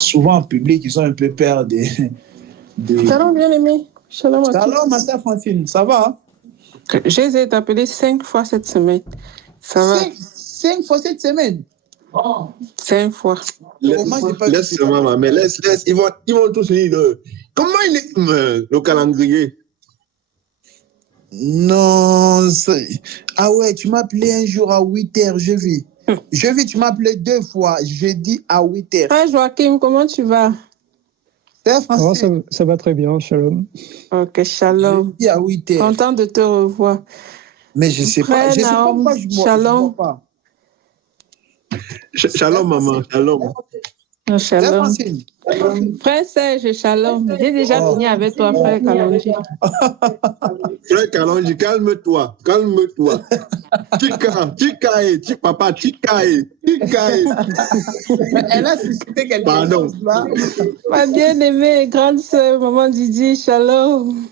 souvent en public, ils ont un peu peur de... Shalom, bien-aimé. Shalom à tous. Shalom, ma sœur Francine, ça va? J'ai essayé d'appeler 5 fois cette semaine. Ça va? 5 fois cette semaine? 5 fois. Laisse maman, mais laisse, ils vont tous venir. Comment il est le calendrier? Non, ah ouais, tu m'as appelé un jour à 8h, je vis. Tu m'as appelé 2 fois, jeudi à 8h. Ah, Joachim, comment tu vas? Oh, ça va très bien, shalom. Ok, shalom. Jeudi à 8h. Content de te revoir. Mais je sais pas pourquoi je ne vois pas. Shalom, maman, shalom. Shalom. Frère Serge, shalom. J'ai déjà fini avec toi, frère Kalonji. Frère Kalonji, calme-toi. Papa, Chikae. Elle a suscité quelque chose là. Ma bien-aimée, grande sœur, maman Didi, shalom.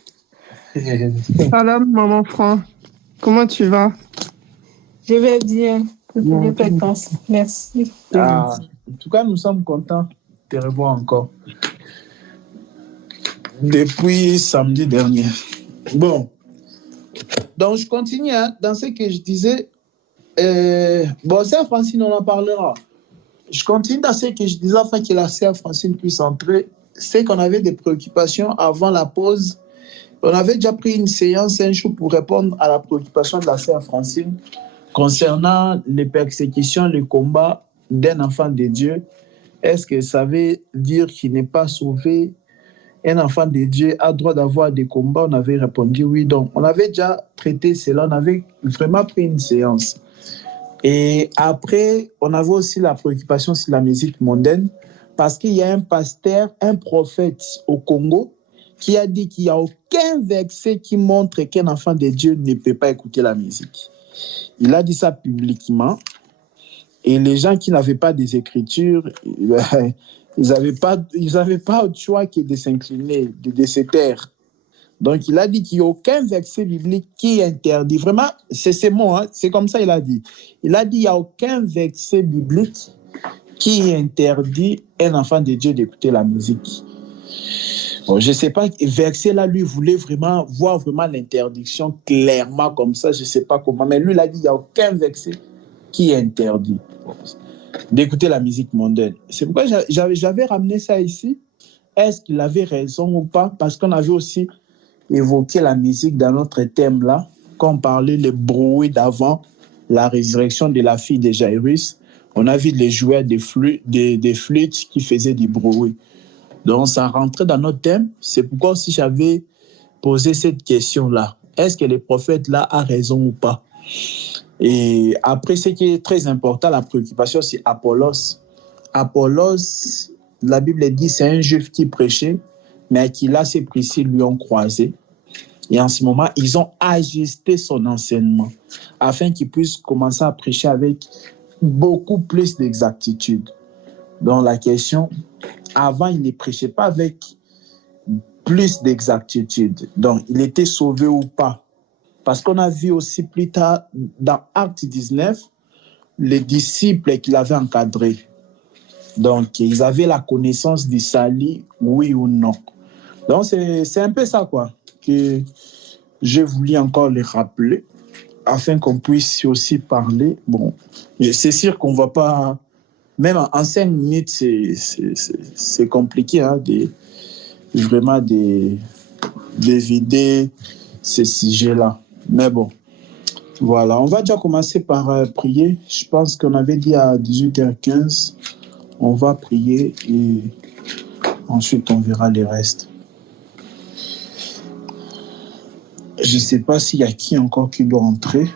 Shalom, maman Fran. Comment tu vas? Je vais bien. Merci. En tout cas, nous sommes contents de te revoir encore. Depuis samedi dernier. Bon. Donc, je continue dans ce que je disais. Bon, sœur Francine, on en parlera. Je continue dans ce que je disais afin que la sœur Francine puisse entrer. C'est qu'on avait des préoccupations avant la pause. On avait déjà pris une séance un jour pour répondre à la préoccupation de la sœur Francine concernant les persécutions, les combats d'un enfant de Dieu. Est-ce que ça veut dire qu'il n'est pas sauvé? Un enfant de Dieu a droit d'avoir des combats? On avait répondu oui. Donc, on avait déjà traité cela. On avait vraiment pris une séance. Et après, on avait aussi la préoccupation sur la musique mondaine parce qu'il y a un pasteur, un prophète au Congo qui a dit qu'il n'y a aucun verset qui montre qu'un enfant de Dieu ne peut pas écouter la musique. Il a dit ça publiquement. Et les gens qui n'avaient pas des écritures, ils n'avaient pas autre choix que de s'incliner, de se taire. Donc, il a dit qu'il n'y a aucun verset biblique qui interdit. Vraiment, c'est ces mots, c'est comme ça il a dit. Il a dit qu'il n'y a aucun verset biblique qui interdit un enfant de Dieu d'écouter la musique. Bon, je ne sais pas, verset là, lui voulait vraiment voir vraiment l'interdiction clairement comme ça, je ne sais pas comment, mais lui, il a dit qu'il n'y a aucun verset qui interdit d'écouter la musique mondaine. C'est pourquoi j'avais ramené ça ici. Est-ce qu'il avait raison ou pas? Parce qu'on avait aussi évoqué la musique dans notre thème là, quand on parlait les bruits d'avant la résurrection de la fille de Jairus. On a vu les joueurs des flûtes qui faisaient du bruit. Donc, ça rentrait dans notre thème. C'est pourquoi aussi j'avais posé cette question-là. Est-ce que le prophète là a raison ou pas? Et après, ce qui est très important, la préoccupation, c'est Apollos. Apollos, la Bible dit, c'est un juif qui prêchait, mais Aquila, ses Priscille lui ont croisé. Et en ce moment, ils ont ajusté son enseignement afin qu'il puisse commencer à prêcher avec beaucoup plus d'exactitude. Donc, la question, avant, il ne prêchait pas avec plus d'exactitude. Donc, il était sauvé ou pas? Parce qu'on a vu aussi plus tard, dans Acte 19, les disciples qu'il avait encadrés. Donc, ils avaient la connaissance du salut, oui ou non. Donc, c'est un peu ça, quoi, que j'ai voulu encore les rappeler, afin qu'on puisse aussi parler. Bon, c'est sûr qu'on ne va pas... Même en 5 minutes, c'est compliqué, vraiment de vider ces sujets-là. Mais bon, voilà. On va déjà commencer par prier. Je pense qu'on avait dit à 18h15, on va prier et ensuite on verra les restes. Je ne sais pas s'il y a qui encore qui doit entrer.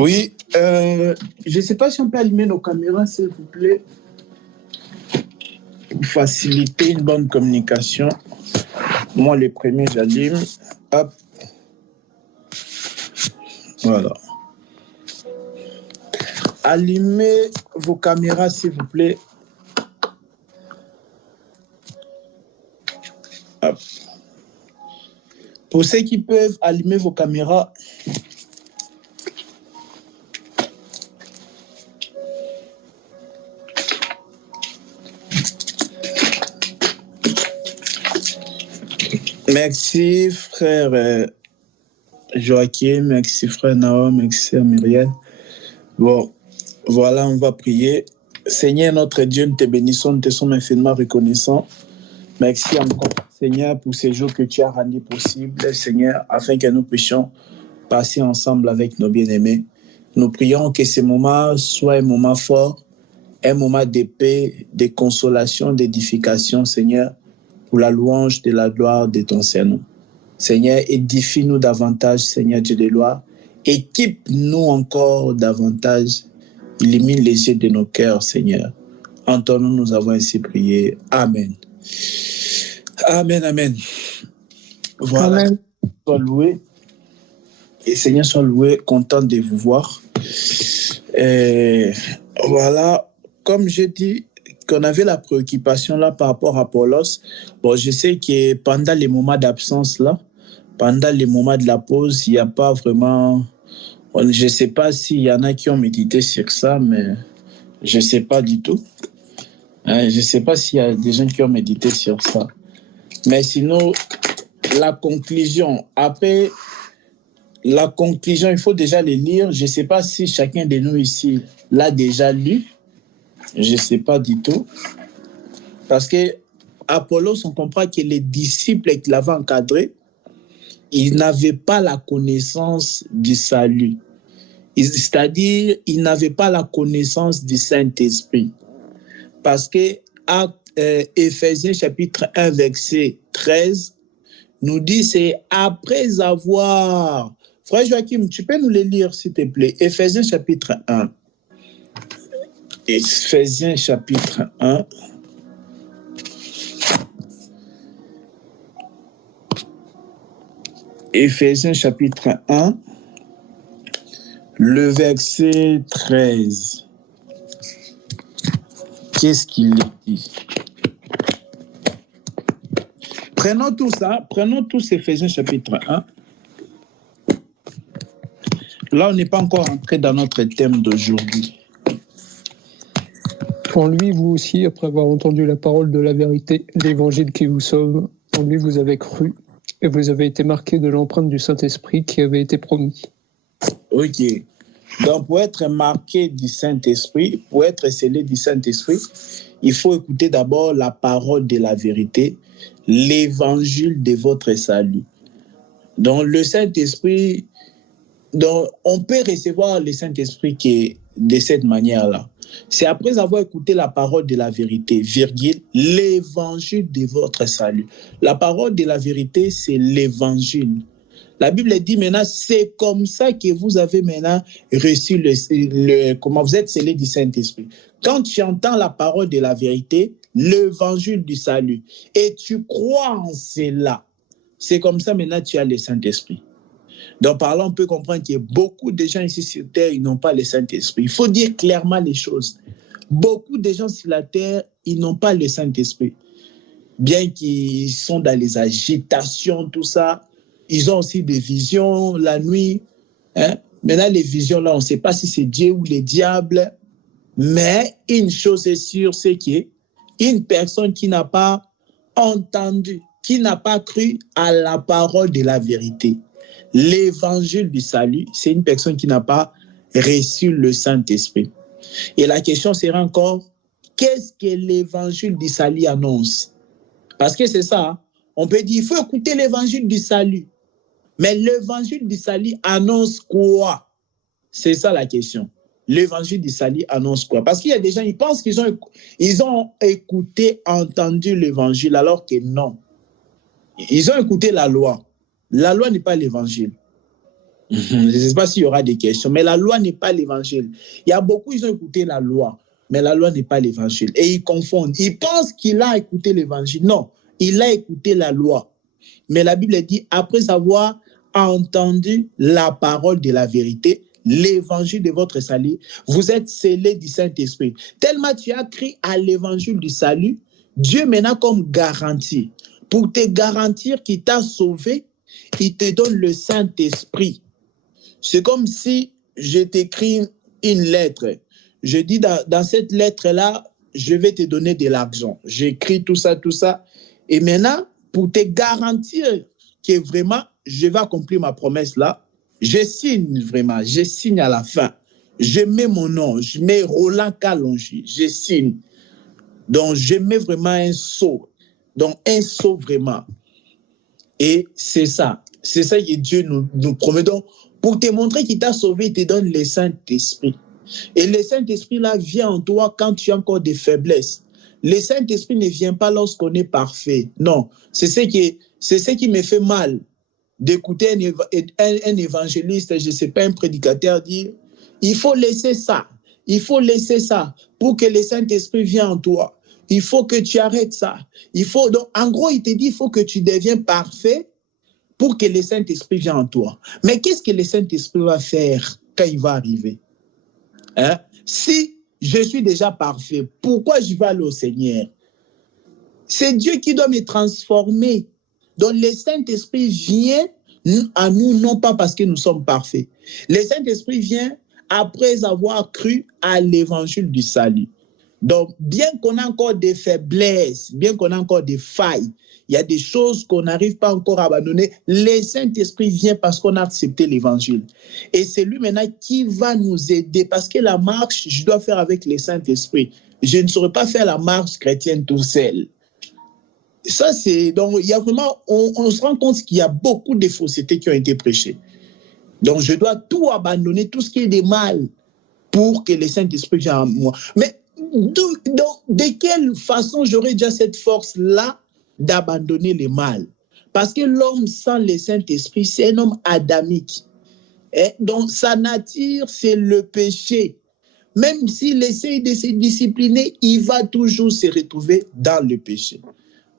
Oui, je ne sais pas si on peut allumer nos caméras, s'il vous plaît, pour faciliter une bonne communication. Moi, les premiers, j'allume. Hop. Voilà. Allumez vos caméras, s'il vous plaît. Hop. Pour ceux qui peuvent allumer vos caméras, merci frère Joachim, merci frère Naom, merci Myriel. Bon, voilà, on va prier. Seigneur notre Dieu, nous te bénissons, nous te sommes infiniment reconnaissants. Merci encore, Seigneur, pour ces jours que tu as rendus possibles, Seigneur, afin que nous puissions passer ensemble avec nos bien-aimés. Nous prions que ce moment soit un moment fort, un moment de paix, de consolation, d'édification, Seigneur, pour la louange de la gloire de ton Saint-Nom. Seigneur, édifie-nous davantage, Seigneur Dieu de gloire. Équipe-nous encore davantage. Illumine les yeux de nos cœurs, Seigneur. En ton nom, nous avons ainsi prié. Amen. Amen, amen. Voilà. Amen. Sois loué. Et Seigneur, sois loué, content de vous voir. Et voilà, comme je dis, qu'on avait la préoccupation là par rapport à Apollos. Bon, je sais que pendant les moments d'absence là, pendant les moments de la pause, il n'y a pas vraiment... Je ne sais pas s'il y en a qui ont médité sur ça, mais je ne sais pas du tout. Je ne sais pas s'il y a des gens qui ont médité sur ça. Mais sinon, la conclusion, après, la conclusion, il faut déjà les lire. Je ne sais pas si chacun de nous ici l'a déjà lu. Je ne sais pas du tout. Parce que Apollos, on comprend que les disciples qui l'avaient encadré, ils n'avaient pas la connaissance du salut. C'est-à-dire, ils n'avaient pas la connaissance du Saint-Esprit. Parce que Éphésiens chapitre 1, verset 13, nous dit, c'est après avoir... Frère Joachim, tu peux nous les lire, s'il te plaît. Éphésiens chapitre 1. Éphésiens chapitre 1. Éphésiens chapitre 1, le verset 13. Qu'est-ce qu'il dit? Prenons tout ça, prenons tous Éphésiens chapitre 1. Là, on n'est pas encore entré dans notre thème d'aujourd'hui. En lui, vous aussi, après avoir entendu la parole de la vérité, l'évangile qui vous sauve, en lui vous avez cru, et vous avez été marqués de l'empreinte du Saint-Esprit qui avait été promis. Ok. Donc, pour être marqué du Saint-Esprit, pour être scellé du Saint-Esprit, il faut écouter d'abord la parole de la vérité, l'évangile de votre salut. Donc, le Saint-Esprit, donc, on peut recevoir le Saint-Esprit qui est de cette manière-là. C'est après avoir écouté la parole de la vérité, virgule, l'évangile de votre salut. La parole de la vérité, c'est l'évangile. La Bible dit maintenant, c'est comme ça que vous avez maintenant reçu comment vous êtes scellé du Saint-Esprit. Quand tu entends la parole de la vérité, l'évangile du salut, et tu crois en cela, c'est comme ça maintenant tu as le Saint-Esprit. Donc par là, on peut comprendre qu'il y a beaucoup de gens ici sur terre, ils n'ont pas le Saint-Esprit. Il faut dire clairement les choses. Beaucoup de gens sur la terre, ils n'ont pas le Saint-Esprit. Bien qu'ils sont dans les agitations, tout ça, ils ont aussi des visions la nuit. Hein? Maintenant, les visions, là, on ne sait pas si c'est Dieu ou le diable. Mais une chose est sûre, c'est qu'une personne qui n'a pas entendu, qui n'a pas cru à la parole de la vérité, l'évangile du salut, c'est une personne qui n'a pas reçu le Saint-Esprit. Et la question sera encore, qu'est-ce que l'évangile du salut annonce? Parce que c'est ça, hein? On peut dire, il faut écouter l'évangile du salut. Mais l'évangile du salut annonce quoi? C'est ça la question. L'évangile du salut annonce quoi? Parce qu'il y a des gens, ils pensent qu'ils ont écouté, entendu l'évangile, alors que non. Ils ont écouté la loi. La loi n'est pas l'évangile. Je ne sais pas s'il y aura des questions, mais la loi n'est pas l'évangile. Il y a beaucoup, ils ont écouté la loi, mais la loi n'est pas l'évangile. Et ils confondent. Ils pensent qu'il a écouté l'évangile. Non, il a écouté la loi. Mais la Bible dit, après avoir entendu la parole de la vérité, l'évangile de votre salut, vous êtes scellés du Saint-Esprit. Tellement tu as cru à l'évangile du salut, Dieu maintenant comme garantie. Pour te garantir qu'il t'a sauvé, il te donne le Saint-Esprit. C'est comme si je t'écris une lettre. Je dis dans cette lettre-là, je vais te donner de l'argent. J'écris tout ça. Et maintenant, pour te garantir que vraiment, je vais accomplir ma promesse là, je signe à la fin. Je mets mon nom, je mets Roland Kalonji, je signe. Donc, je mets vraiment un sceau. Donc, un sceau vraiment. Et c'est ça. C'est ça que Dieu nous promet. Donc, pour te montrer qu'il t'a sauvé, il te donne le Saint-Esprit. Et le Saint-Esprit là vient en toi quand tu as encore des faiblesses. Le Saint-Esprit ne vient pas lorsqu'on est parfait. Non, c'est ce qui me fait mal d'écouter un évangéliste, je ne sais pas, un prédicateur dire, il faut laisser ça pour que le Saint-Esprit vienne en toi. Il faut que tu arrêtes ça. Donc, en gros, il te dit, il faut que tu deviennes parfait pour que le Saint-Esprit vienne en toi. Mais qu'est-ce que le Saint-Esprit va faire quand il va arriver? Si je suis déjà parfait, pourquoi je vais aller au Seigneur? C'est Dieu qui doit me transformer. Donc le Saint-Esprit vient à nous, non pas parce que nous sommes parfaits. Le Saint-Esprit vient après avoir cru à l'évangile du salut. Donc, bien qu'on a encore des faiblesses, bien qu'on a encore des failles, il y a des choses qu'on n'arrive pas encore à abandonner. Le Saint-Esprit vient parce qu'on a accepté l'évangile. Et c'est lui maintenant qui va nous aider. Parce que la marche, je dois faire avec le Saint-Esprit. Je ne saurais pas faire la marche chrétienne tout seul. Ça, c'est... Donc, il y a vraiment... On se rend compte qu'il y a beaucoup de faussetés qui ont été prêchées. Donc, je dois tout abandonner, tout ce qui est de mal, pour que le Saint-Esprit vienne à moi. Mais de quelle façon j'aurais déjà cette force-là d'abandonner le mal? Parce que l'homme sans le Saint-Esprit, c'est un homme adamique. Donc, sa nature, c'est le péché. Même s'il essaie de se discipliner, il va toujours se retrouver dans le péché.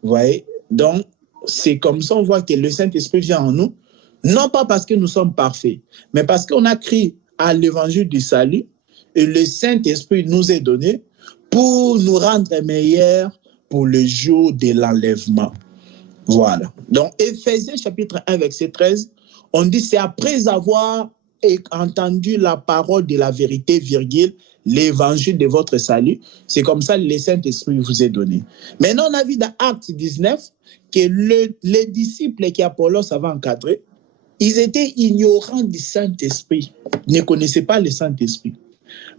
Vous voyez? Donc, c'est comme ça on voit que le Saint-Esprit vient en nous, non pas parce que nous sommes parfaits, mais parce qu'on a cru à l'évangile du salut et le Saint-Esprit nous est donné pour nous rendre meilleurs pour le jour de l'enlèvement. Voilà. Donc, Éphésiens chapitre 1, verset 13, on dit c'est après avoir entendu la parole de la vérité, virgule, l'évangile de votre salut. C'est comme ça que le Saint-Esprit vous est donné. Maintenant, on a vu dans Actes 19 que les disciples qui Apollos avait encadrés, ils étaient ignorants du Saint-Esprit, ils ne connaissaient pas le Saint-Esprit.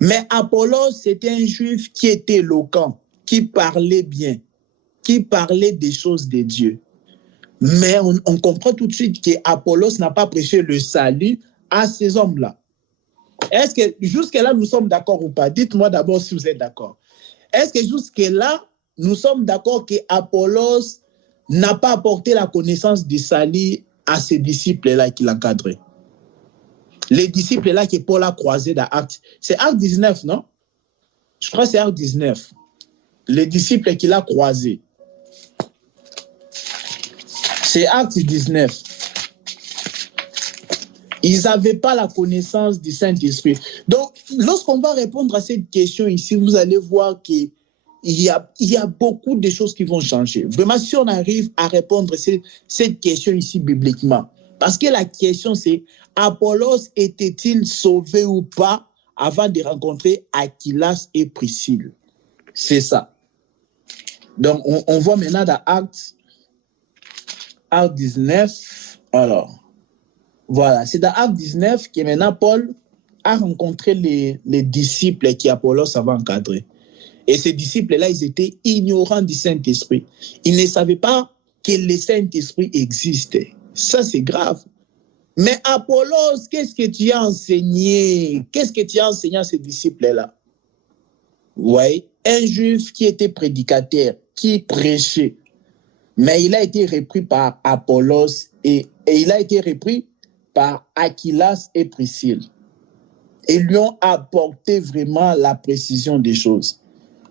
Mais Apollos, c'était un juif qui était éloquent, qui parlait bien, qui parlait des choses de Dieu. Mais on comprend tout de suite qu'Apollos n'a pas prêché le salut à ces hommes-là. Est-ce que jusque-là, nous sommes d'accord ou pas? Dites-moi d'abord si vous êtes d'accord. Est-ce que jusque-là, nous sommes d'accord qu'Apollos n'a pas apporté la connaissance du salut à ces disciples-là qui l'encadraient? Les disciples-là que Paul a croisés dans Actes. C'est Actes 19, non? Je crois que c'est Actes 19. Les disciples qu'il a croisés. C'est Actes 19. Ils n'avaient pas la connaissance du Saint-Esprit. Donc, lorsqu'on va répondre à cette question ici, vous allez voir qu'il y a beaucoup de choses qui vont changer. Vraiment, si on arrive à répondre à cette question ici bibliquement, parce que la question c'est, Apollos était-il sauvé ou pas avant de rencontrer Aquilas et Priscille? C'est ça. Donc, on voit maintenant dans Actes 19, alors... Voilà, c'est dans Acte 19 que maintenant Paul a rencontré les disciples qui Apollos avait encadrés. Et ces disciples-là, ils étaient ignorants du Saint-Esprit. Ils ne savaient pas que le Saint-Esprit existait. Ça, c'est grave. Mais Apollos, qu'est-ce que tu as enseigné? Qu'est-ce que tu as enseigné à ces disciples-là? Oui, un juif qui était prédicateur, qui prêchait. Mais il a été repris par Apollos et il a été repris par Aquilas et Priscille. Et lui ont apporté vraiment la précision des choses.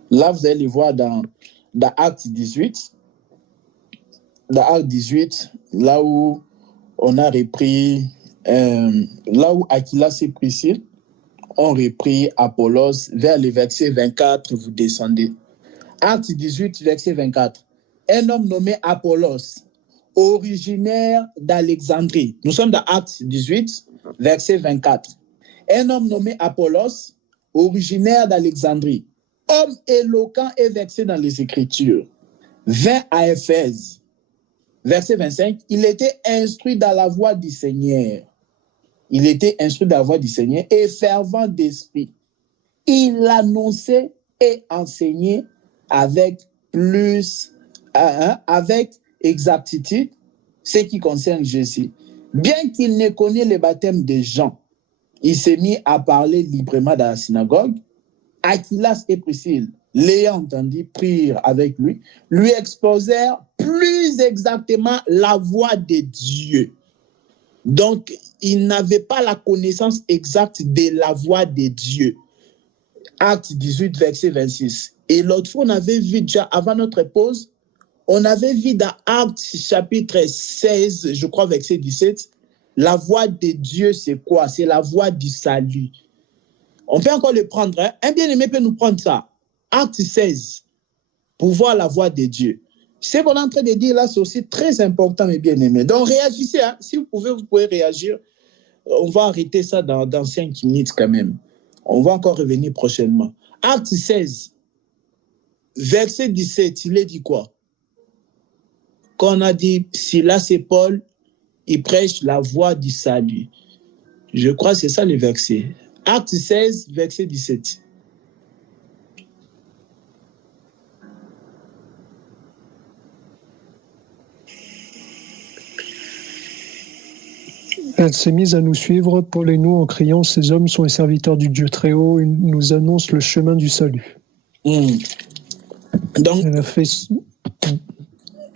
Là, vous allez le voir dans Acte 18. Dans Acte 18, là où on a repris, là où Aquilas et Priscille ont repris Apollos, vers le verset 24, vous descendez. Acte 18, verset 24. Un homme nommé Apollos, originaire d'Alexandrie. Nous sommes dans Acte 18, verset 24. Un homme nommé Apollos, originaire d'Alexandrie, homme éloquent et versé dans les Écritures, vint à Éphèse. Verset 25, il était instruit dans la voie du Seigneur. Il était instruit dans la voie du Seigneur et fervent d'esprit. Il annonçait et enseignait avec exactitude ce qui concerne Jésus. Bien qu'il ne connaisse le baptême de Jean, il s'est mis à parler librement dans la synagogue. Aquilas et Priscille, l'ayant entendu, prirent avec lui, lui exposèrent plus exactement la voix de Dieu. Donc, il n'avait pas la connaissance exacte de la voix de Dieu. Acte 18, verset 26. Et l'autre fois, on avait vu déjà, avant notre pause, on avait vu dans Acte chapitre 16, je crois, verset 17, la voix de Dieu, c'est quoi? C'est la voix du salut. On peut encore le prendre. Hein? Un bien-aimé peut nous prendre ça. Acte 16, pour voir la voix de Dieu. Ce qu'on est en train de dire là, c'est aussi très important, mes bien-aimés. Donc, réagissez. Hein? Si vous pouvez réagir. On va arrêter ça dans 5 minutes quand même. On va encore revenir prochainement. Acte 16, verset 17, il est dit quoi? Quand on a dit, Silas et Paul, ils prêchent la voix du salut. Je crois que c'est ça le verset. Acte 16, verset 17. Elle s'est mise à nous suivre, Paul et nous, en criant « Ces hommes sont les serviteurs du Dieu très haut, ils nous annoncent le chemin du salut. » Donc, elle a fait...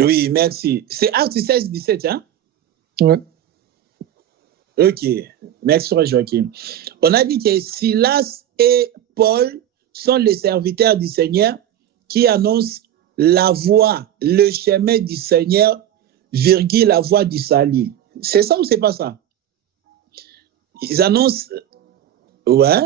Oui, merci. C'est Acte 16, 17, hein? Ouais. Ok, merci Joachim. On a dit que Silas et Paul sont les serviteurs du Seigneur qui annoncent la voie, le chemin du Seigneur, virgule la voie du salut. C'est ça ou c'est pas ça? Ils annoncent, ouais,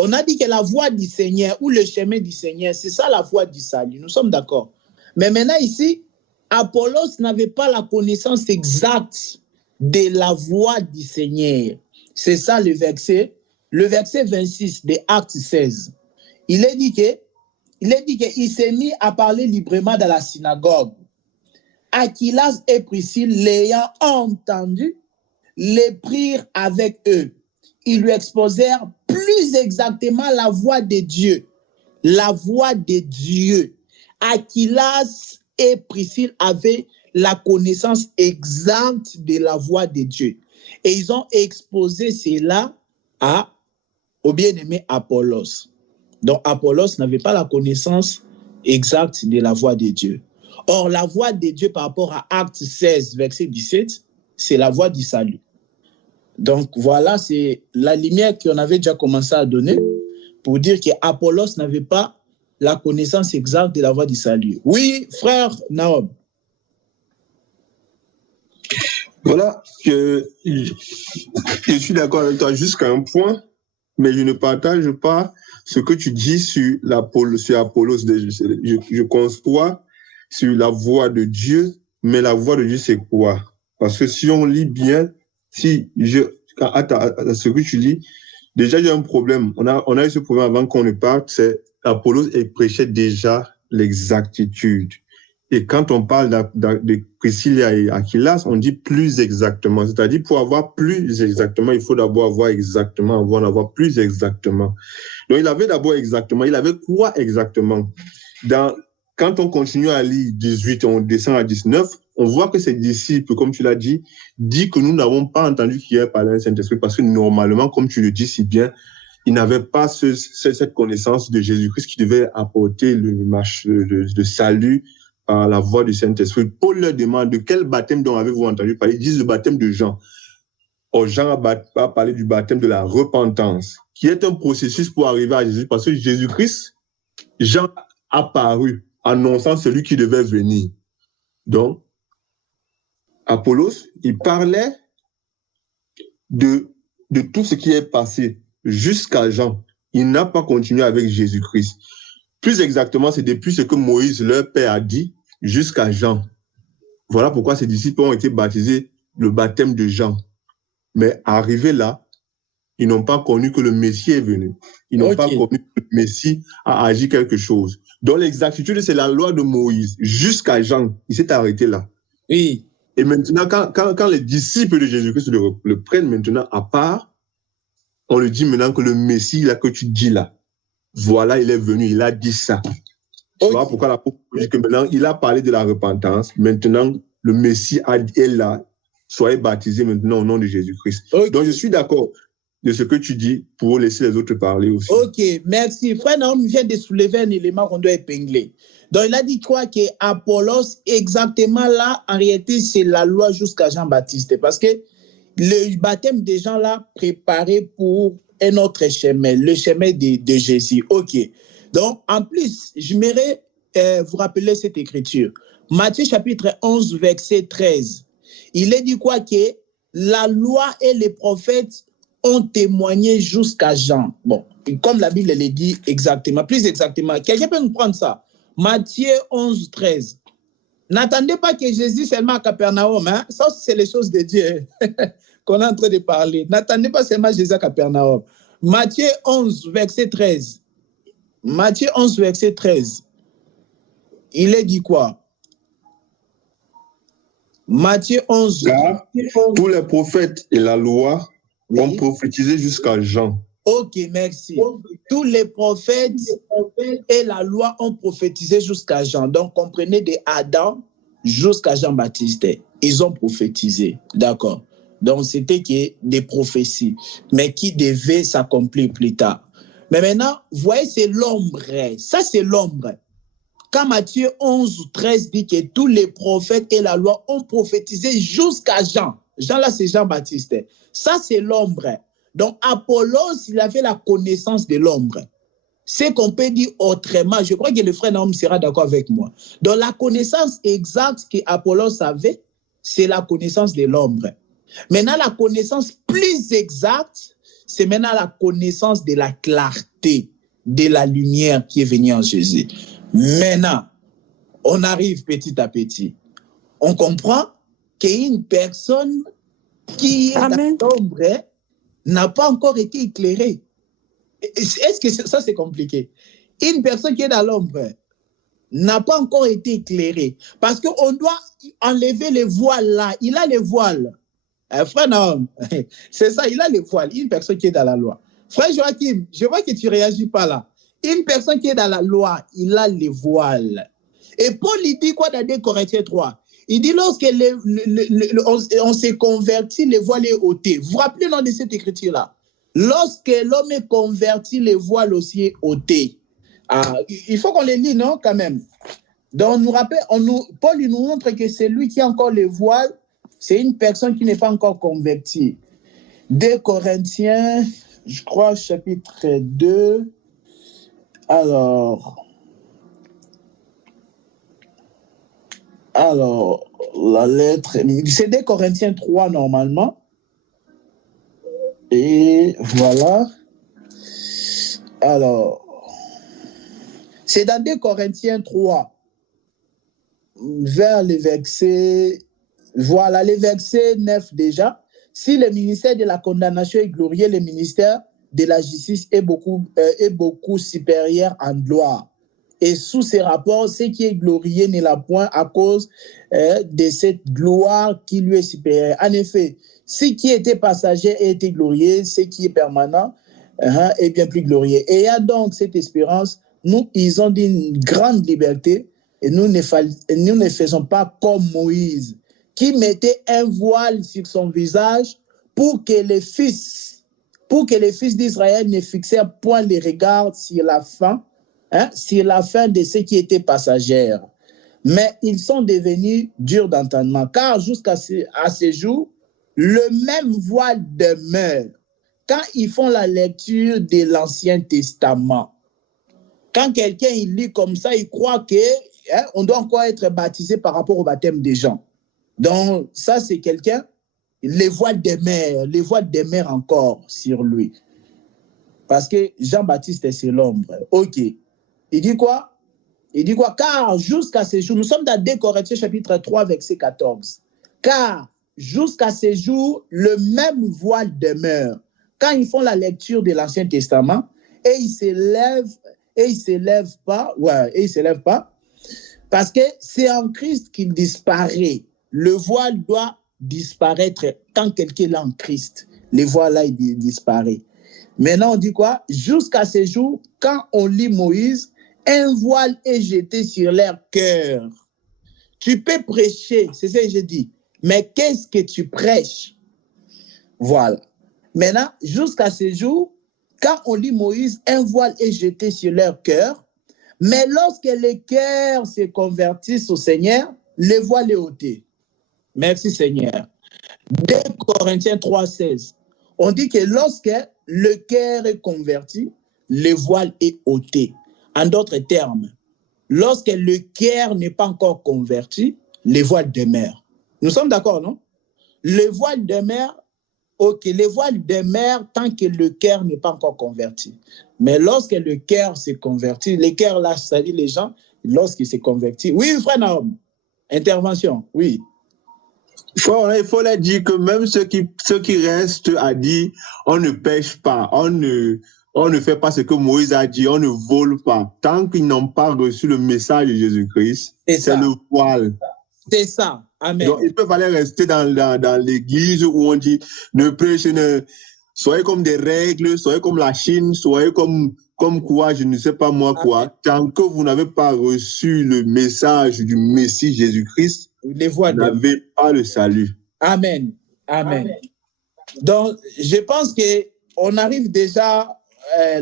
on a dit que la voie du Seigneur ou le chemin du Seigneur, c'est ça la voie du salut. Nous sommes d'accord. Mais maintenant ici, Apollos n'avait pas la connaissance exacte de la voix du Seigneur. C'est ça le verset 26 de Acte 16. Il est dit qu'il s'est mis à parler librement dans la synagogue. Aquilas et Priscille, l'ayant entendu, les prirent avec eux. Ils lui exposèrent plus exactement la voix de Dieu. La voix de Dieu. Aquilas et Priscille avaient la connaissance exacte de la voix de Dieu. Et ils ont exposé cela au bien-aimé Apollos. Donc Apollos n'avait pas la connaissance exacte de la voix de Dieu. Or, la voix de Dieu par rapport à Acte 16, verset 17, c'est la voix du salut. Donc voilà, c'est la lumière qu'on avait déjà commencé à donner pour dire qu'Apollos n'avait pas la connaissance exacte de la voix du salut. Oui, frère Naob. Voilà, je suis d'accord avec toi jusqu'à un point, mais je ne partage pas ce que tu dis sur Apollos. Je conçois sur la voix de Dieu, mais la voix de Dieu, c'est quoi? Parce que si on lit bien, à ce que tu lis, déjà, il y a un problème. On a eu ce problème avant qu'on ne parte, c'est Apollos prêchait déjà l'exactitude. Et quand on parle de Priscille et Aquilas, on dit plus exactement. C'est-à-dire, pour avoir plus exactement, il faut d'abord avoir exactement, avant d'avoir plus exactement. Donc, il avait d'abord exactement. Il avait quoi exactement? Quand on continue à lire 18, on descend à 19, on voit que ses disciples, comme tu l'as dit que nous n'avons pas entendu qu'il y ait parlé d'un Saint-Esprit parce que normalement, comme tu le dis si bien, ils n'avaient pas cette connaissance de Jésus-Christ qui devait apporter le salut par la voix du Saint-Esprit. Paul leur demande de quel baptême dont avez-vous entendu parler? Ils disent le baptême de Jean. Or, Jean a parlé du baptême de la repentance, qui est un processus pour arriver à Jésus, parce que Jésus-Christ, Jean a paru annonçant celui qui devait venir. Donc, Apollos, il parlait de tout ce qui est passé jusqu'à Jean. Il n'a pas continué avec Jésus-Christ. Plus exactement, c'est depuis ce que Moïse, leur père, a dit jusqu'à Jean. Voilà pourquoi ses disciples ont été baptisés le baptême de Jean. Mais arrivés là, ils n'ont pas connu que le Messie est venu. Ils n'ont pas connu que le Messie a agi quelque chose. Donc l'exactitude, c'est la loi de Moïse. Jusqu'à Jean, il s'est arrêté là. Oui. Et maintenant, quand les disciples de Jésus-Christ le prennent maintenant à part, on lui dit maintenant que le Messie, là, que tu dis là, voilà, il est venu, il a dit ça. Voilà pourquoi l'apôtre dit que maintenant, il a parlé de la repentance. Maintenant, le Messie est là. Soyez baptisés maintenant au nom de Jésus-Christ. Donc, je suis d'accord de ce que tu dis pour laisser les autres parler aussi. Ok, merci. Frère Naum vient de soulever un élément qu'on doit épingler. Donc, il a dit quoi que Apollos, exactement là, en réalité, c'est la loi jusqu'à Jean-Baptiste. Parce que le baptême des gens là, préparé pour un autre chemin, le chemin de Jésus. Ok. Donc, en plus, j'aimerais vous rappeler cette écriture. Matthieu chapitre 11, verset 13. Il est dit quoi que la loi et les prophètes ont témoigné jusqu'à Jean. Bon, comme la Bible le dit exactement, plus exactement. Quelqu'un peut nous prendre ça? Matthieu 11, 13. N'attendez pas que Jésus seulement à Capernaum. Hein? Ça, c'est les choses de Dieu qu'on est en train de parler. N'attendez pas seulement Jésus à Capernaum. Matthieu 11, verset 13. Matthieu 11, verset 13. Il est dit quoi? Matthieu 11. Car tous les prophètes et la loi ont prophétisé jusqu'à Jean. Ok, merci. Tous les prophètes et la loi ont prophétisé jusqu'à Jean. Donc, comprenez de Adam jusqu'à Jean-Baptiste. Ils ont prophétisé. D'accord. Donc, c'était des prophéties, mais qui devaient s'accomplir plus tard. Mais maintenant, vous voyez, c'est l'ombre. Ça, c'est l'ombre. Quand Matthieu 11, 13 dit que tous les prophètes et la loi ont prophétisé jusqu'à Jean. Jean, là, c'est Jean-Baptiste. Ça, c'est l'ombre. Donc, Apollos, il avait la connaissance de l'ombre. C'est qu'on peut dire autrement. Je crois que le frère Naum sera d'accord avec moi. Donc, la connaissance exacte qu'Apollos avait, c'est la connaissance de l'ombre. Maintenant, la connaissance plus exacte, c'est maintenant la connaissance de la clarté, de la lumière qui est venue en Jésus. Maintenant, on arrive petit à petit. On comprend qu'une personne qui est dans l'ombre n'a pas encore été éclairée. Est-ce que ça, c'est compliqué? Une personne qui est dans l'ombre n'a pas encore été éclairée. Parce qu'on doit enlever les voiles là. Il a les voiles. Frère Naum, c'est ça, il a les voiles. Une personne qui est dans la loi. Frère Joachim, je vois que tu ne réagis pas là. Une personne qui est dans la loi, il a les voiles. Et Paul, il dit quoi dans 2 Corinthiens 3? Il dit lorsque on s'est converti, les voiles est ôté. Vous vous rappelez de cette écriture-là? Lorsque l'homme est converti, les voiles aussi est ôté. Ah, il faut qu'on les lit, non, quand même. Donc, on nous rappelle, Paul il nous montre que c'est lui qui a encore les voiles, c'est une personne qui n'est pas encore convertie. 2 Corinthiens, je crois, chapitre 2. Alors, la lettre, c'est 2 Corinthiens 3 normalement. Et voilà. Alors, c'est dans 2 Corinthiens 3, vers les versets, voilà, les versets 9 déjà. Si le ministère de la condamnation est glorieux, le ministère de la justice est beaucoup supérieur en gloire. Et sous ces rapports, ce qui est glorieux n'est la point à cause de cette gloire qui lui est supérieure. En effet, ce qui était passager a été glorieux, ce qui est permanent est bien plus glorieux. Et il y a donc cette espérance, nous, ils ont une grande liberté et nous ne faisons pas comme Moïse, qui mettait un voile sur son visage pour que les fils d'Israël ne fixèrent point les regards sur la fin de ce qui était passagère. Mais ils sont devenus durs d'entendement, car jusqu'à ce jour, le même voile demeure quand ils font la lecture de l'Ancien Testament. Quand quelqu'un il lit comme ça, il croit que on doit encore être baptisé par rapport au baptême des gens. Donc, ça, c'est quelqu'un, les voiles demeurent encore sur lui. Parce que Jean-Baptiste, c'est l'ombre. OK. Il dit quoi? Il dit quoi? Car jusqu'à ce jour, nous sommes dans 2 Corinthiens chapitre 3, verset 14. Car jusqu'à ce jour, le même voile demeure. Quand ils font la lecture de l'Ancien Testament, et ils s'élèvent pas, parce que c'est en Christ qu'il disparaît. Le voile doit disparaître quand quelqu'un est en Christ. Le voile là, il disparaît. Maintenant, on dit quoi? Jusqu'à ce jour, quand on lit Moïse, un voile est jeté sur leur cœur. Tu peux prêcher, c'est ce que je dis. Mais qu'est-ce que tu prêches? Voilà. Maintenant, jusqu'à ce jour, quand on lit Moïse, un voile est jeté sur leur cœur. Mais lorsque les cœurs se convertissent au Seigneur, le voile est ôté. Merci Seigneur. 2 Corinthiens 3,16. On dit que lorsque le cœur est converti, le voile est ôté. En d'autres termes, lorsque le cœur n'est pas encore converti, le voile demeure. Nous sommes d'accord, non? Le voile demeure, ok, le voile demeure tant que le cœur n'est pas encore converti. Mais lorsque le cœur s'est converti, le cœur là, ça dit les gens, lorsqu'il s'est converti. Oui, frère Naum, intervention, oui. Il faut leur dire que même ceux qui restent à dire on ne pêche pas, on ne fait pas ce que Moïse a dit, on ne vole pas. Tant qu'ils n'ont pas reçu le message de Jésus-Christ, c'est le voile. C'est ça. Amen. Donc, ils peuvent aller rester dans l'église où on dit ne prêchez, soyez comme des règles, soyez comme la Chine, soyez comme quoi, je ne sais pas moi quoi. Amen. Tant que vous n'avez pas reçu le message du Messie Jésus-Christ, vous n'avez pas le salut. Amen. Amen. Donc, je pense qu'on arrive déjà,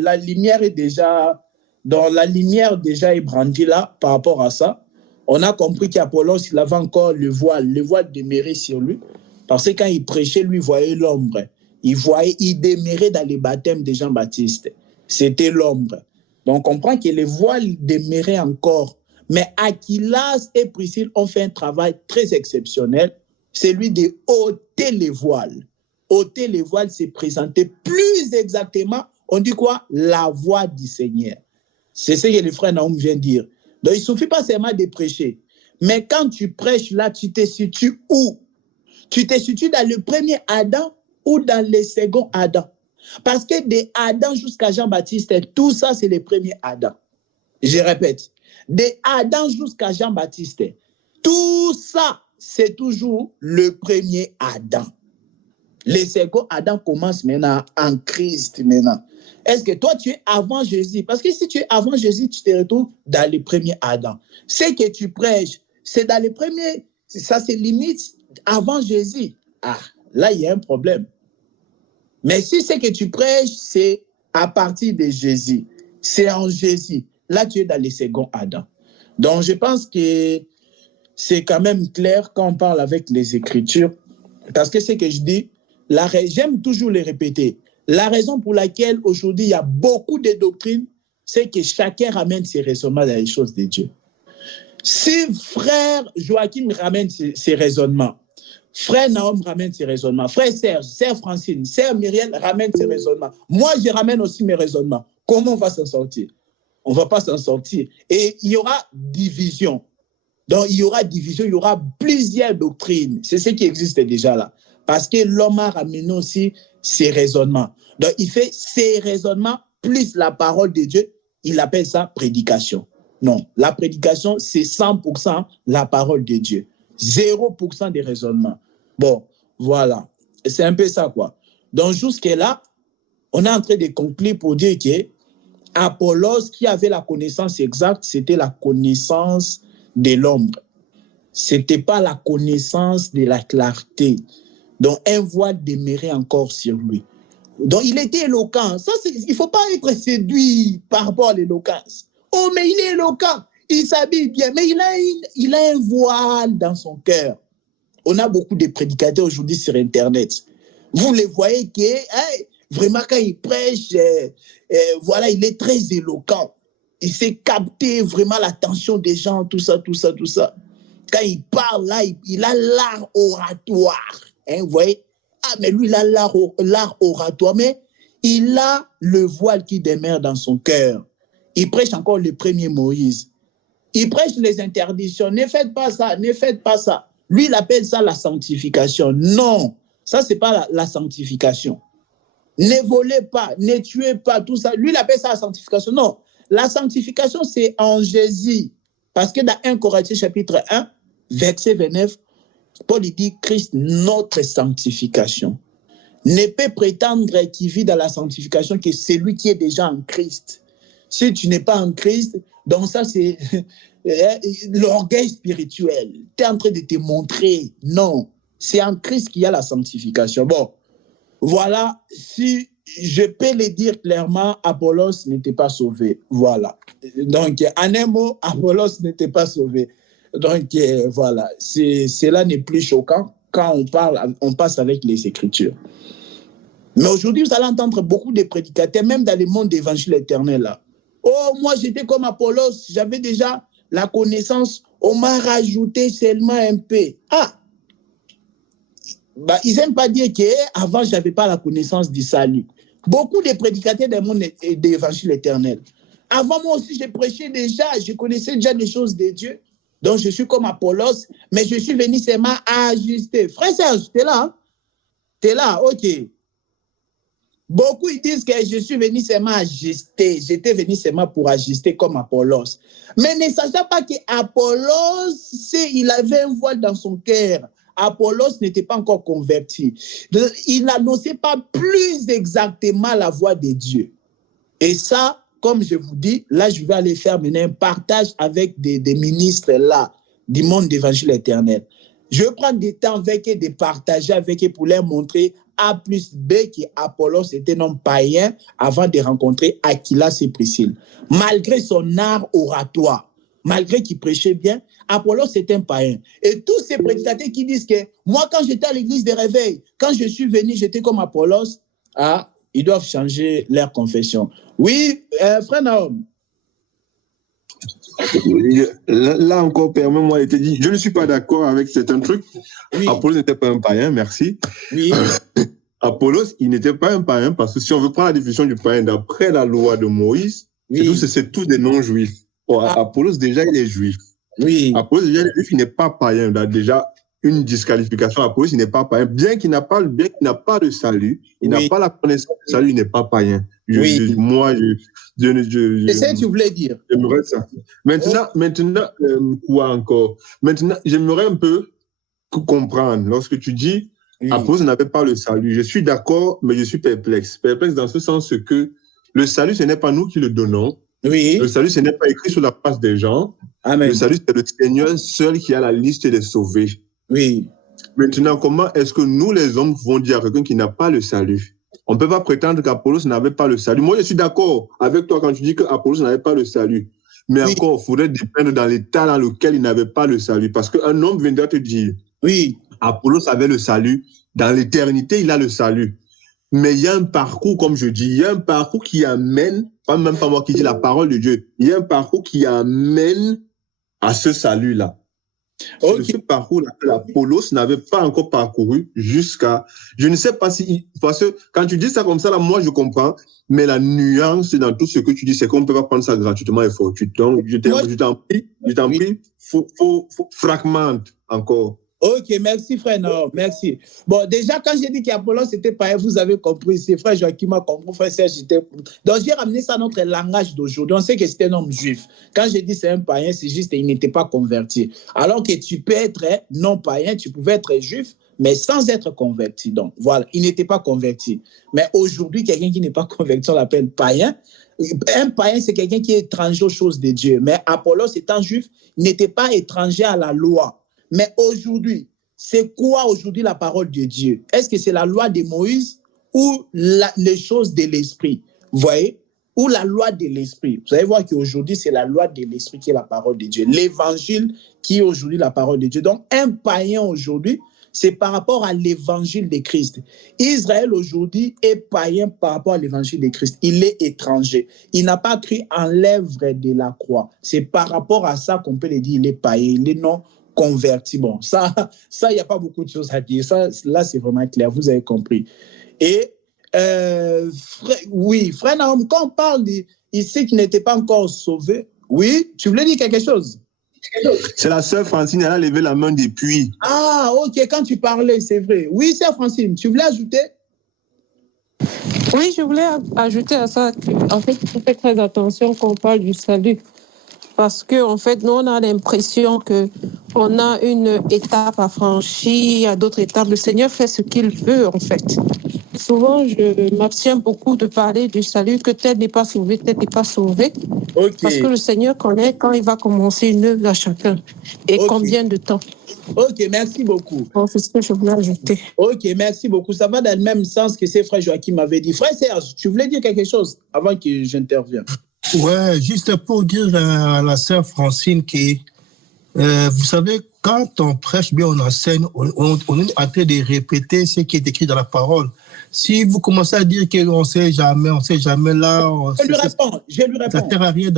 la lumière est déjà brandie là par rapport à ça. On a compris qu'Apollos, il avait encore le voile demeurait sur lui. Parce que quand il prêchait, lui, il voyait l'ombre. Il demeurait dans les baptêmes de Jean-Baptiste. C'était l'ombre. Donc, on comprend que le voile demeurait encore. Mais Aquilas et Priscille ont fait un travail très exceptionnel, celui de ôter les voiles. Ôter les voiles, c'est présenter plus exactement, on dit quoi? La voix du Seigneur. C'est ce que le frère Naoum vient de dire. Donc, il ne suffit pas seulement de prêcher. Mais quand tu prêches, là, tu te situes où? Tu te situes dans le premier Adam ou dans le second Adam? Parce que de Adam jusqu'à Jean-Baptiste, tout ça, c'est le premier Adam. Je répète. De Adam jusqu'à Jean-Baptiste, tout ça, c'est toujours le premier Adam. Le second Adam commence maintenant en Christ maintenant. Est-ce que toi, tu es avant Jésus? Parce que si tu es avant Jésus, tu te retrouves dans le premier Adam. Ce que tu prêches, c'est dans le premier, ça c'est limite avant Jésus. Ah, là, il y a un problème. Mais si ce que tu prêches, c'est à partir de Jésus, c'est en Jésus, là, tu es dans le second Adam. Donc, je pense que c'est quand même clair quand on parle avec les Écritures, parce que ce que je dis, j'aime toujours le répéter. La raison pour laquelle aujourd'hui il y a beaucoup de doctrines, c'est que chacun ramène ses raisonnements dans les choses de Dieu. Si frère Joachim ramène ses raisonnements, frère Naom ramène ses raisonnements, frère Serge, sœur Francine, sœur Myriel ramène ses raisonnements. Moi, je ramène aussi mes raisonnements. Comment on va s'en sortir? On ne va pas s'en sortir. Et il y aura division. Donc, il y aura division, il y aura plusieurs doctrines. C'est ce qui existe déjà là. Parce que l'homme a ramené aussi ses raisonnements. Donc, il fait ses raisonnements plus la parole de Dieu. Il appelle ça prédication. Non, la prédication, c'est 100% la parole de Dieu. 0% des raisonnements. Bon, voilà. C'est un peu ça, quoi. Donc, jusque-là, on est en train de conclure pour dire que Apollos, qui avait la connaissance exacte, c'était la connaissance de l'ombre. Ce n'était pas la connaissance de la clarté. Donc, un voile demeurait encore sur lui. Donc, il était éloquent. Ça, il ne faut pas être séduit par rapport à l'éloquence. Oh, mais il est éloquent. Il s'habille bien. Mais il a un voile dans son cœur. on a beaucoup de prédicateurs aujourd'hui sur Internet. Vous les voyez que vraiment quand ils prêchent, voilà, il est très éloquent. Il sait capter vraiment l'attention des gens, tout ça. Quand il parle là, il a l'art oratoire. Hein, vous voyez? Ah, mais lui, il a l'art oratoire, mais il a le voile qui demeure dans son cœur. Il prêche encore le premier Moïse. Il prêche les interdictions. Ne faites pas ça, ne faites pas ça. Lui, il appelle ça la sanctification. Non, ça, ce n'est pas la sanctification. Ne volez pas, ne tuez pas, tout ça. Lui, il appelle ça la sanctification. Non, la sanctification, c'est en Jésus. Parce que dans 1 Corinthiens chapitre 1, verset 29, Paul dit Christ, notre sanctification. Ne peut prétendre qu'il vit dans la sanctification que celui qui est déjà en Christ. Si tu n'es pas en Christ, donc ça c'est l'orgueil spirituel. Tu es en train de te montrer. Non, c'est en Christ qu'il y a la sanctification. Bon, voilà, si je peux le dire clairement, Apollos n'était pas sauvé. Voilà. Donc, en un mot, Apollos n'était pas sauvé. Donc, voilà, cela n'est plus choquant quand on passe avec les Écritures. Mais aujourd'hui, vous allez entendre beaucoup de prédicateurs, même dans le monde d'évangile éternel. Là. Oh, moi, j'étais comme Apollos, j'avais déjà la connaissance, on m'a rajouté seulement un peu. Ah! Bah, ils n'aiment pas dire qu'avant, je n'avais pas la connaissance du salut. Beaucoup de prédicateurs dans le monde d'évangile éternel. Avant, moi aussi, je prêchais déjà, je connaissais déjà des choses de Dieu. Donc, je suis comme Apollos, mais je suis venu seulement ajuster. Frère Serge, tu es là? Tu es là, ok. Beaucoup ils disent que je suis venu seulement ajuster. J'étais venu seulement pour ajuster comme Apollos. Mais ne sachant pas qu'Apollos, il avait un voile dans son cœur. Apollos n'était pas encore converti. Il n'annonçait pas plus exactement la voix de Dieu. Et ça, comme je vous dis, là, je vais aller faire maintenant un partage avec des ministres là, du monde d'évangile éternel. Je vais prendre du temps avec eux, de partager avec eux pour leur montrer A plus B qu'Apollos était un homme païen avant de rencontrer Aquilas et Priscille. Malgré son art oratoire, malgré qu'il prêchait bien, Apollos était un païen. Et tous ces prédicateurs qui disent que moi, quand j'étais à l'église de réveil, quand je suis venu, j'étais comme Apollos, ils doivent changer leur confession. Oui, frère Naum. Là encore, permets-moi de te dire, je ne suis pas d'accord avec certains trucs. Oui. Apollos n'était pas un païen, merci. Oui. Apollos, il n'était pas un païen parce que si on veut prendre la définition du païen d'après la loi de Moïse, oui. c'est tous des non-juifs. Apollos, déjà, il est juif. Oui. Apollos, déjà, il est juif, il n'est pas païen. Il a déjà une disqualification. Apollos, il n'est pas païen. Bien qu'il n'a pas de salut, il n'a pas la connaissance du salut, il n'est pas païen. C'est ça que tu voulais dire. J'aimerais ça. Maintenant, quoi encore? Maintenant, j'aimerais un peu comprendre. Lorsque tu dis, Apollos n'avait pas le salut, je suis d'accord, mais je suis perplexe. Perplexe dans ce sens que le salut, ce n'est pas nous qui le donnons. Oui. Le salut, ce n'est pas écrit sur la face des gens. Amen. Le salut, c'est le Seigneur seul qui a la liste des sauvés. Oui. Maintenant, comment est-ce que nous, les hommes, pouvons dire à quelqu'un qui n'a pas le salut? On ne peut pas prétendre qu'Apollos n'avait pas le salut. Moi, je suis d'accord avec toi quand tu dis qu'Apollos n'avait pas le salut. Mais encore, il faudrait dépendre dans l'état dans lequel il n'avait pas le salut. Parce qu'un homme viendra te dire, Apollos avait le salut. Dans l'éternité, il a le salut. Mais il y a un parcours, comme je dis, il y a un parcours qui amène, même pas moi qui dis la parole de Dieu, il y a un parcours qui amène à ce salut-là. Ce parcours-là, Apollos n'avait pas encore parcouru jusqu'à... Je ne sais pas si... Parce que quand tu dis ça comme ça, là, moi, je comprends, mais la nuance dans tout ce que tu dis, c'est qu'on ne peut pas prendre ça gratuitement et fortuitement. Donc, je t'en prie, faut fragmente encore. Ok, merci frère, non, merci. Bon, déjà, quand j'ai dit qu'Apollos n'était pas, vous avez compris, c'est frère Joachim a compris, frère Serge, donc j'ai ramené ça à notre langage d'aujourd'hui. On sait que c'était un homme juif. Quand j'ai dit c'est un païen, c'est juste qu'il n'était pas converti. Alors que tu peux être non païen, tu pouvais être juif, mais sans être converti. Donc, voilà, il n'était pas converti. Mais aujourd'hui, quelqu'un qui n'est pas converti, on l'appelle païen. Un païen, c'est quelqu'un qui est étranger aux choses de Dieu. Mais Apollos, étant juif, n'était pas étranger à la loi. Mais aujourd'hui, c'est quoi aujourd'hui la parole de Dieu? Est-ce que c'est la loi de Moïse ou les choses de l'esprit? Vous voyez? Ou la loi de l'esprit. Vous allez voir qu'aujourd'hui, c'est la loi de l'esprit qui est la parole de Dieu. L'évangile qui est aujourd'hui la parole de Dieu. Donc, un païen aujourd'hui, c'est par rapport à l'évangile de Christ. Israël aujourd'hui est païen par rapport à l'évangile de Christ. Il est étranger. Il n'a pas cru en l'œuvre de la croix. C'est par rapport à ça qu'on peut le dire, il est païen, il est non converti. Bon, ça, il n'y a pas beaucoup de choses à dire. Ça, là, c'est vraiment clair. Vous avez compris. Et oui, frère Nahum, quand on parle ici qui n'était pas encore sauvé, oui, tu voulais dire quelque chose? C'est la sœur Francine, elle a levé la main depuis. Ah, ok, quand tu parlais, c'est vrai. Oui, sœur Francine, tu voulais ajouter? Oui, je voulais ajouter à ça qu'en fait, il faut faire très attention quand on parle du salut. Parce qu'en fait, nous, on a l'impression qu'on a une étape à franchir, il y a d'autres étapes. Le Seigneur fait ce qu'il veut, en fait. Souvent, je m'abstiens beaucoup de parler du salut, que tel n'est pas sauvé, tel n'est pas sauvé. Okay. Parce que le Seigneur connaît quand il va commencer une œuvre à chacun et combien de temps. Ok, merci beaucoup. Bon, c'est ce que je voulais ajouter. Ok, merci beaucoup. Ça va dans le même sens que c'est frère Joachim m'avait dit. Frère Serge, tu voulais dire quelque chose avant que j'intervienne? Ouais, juste pour dire à la sœur Francine que, vous savez, quand on prêche bien, on enseigne, on est en train de répéter ce qui est écrit dans la parole. Si vous commencez à dire qu'on ne sait jamais, là... Je lui réponds. Ça ne sert à rien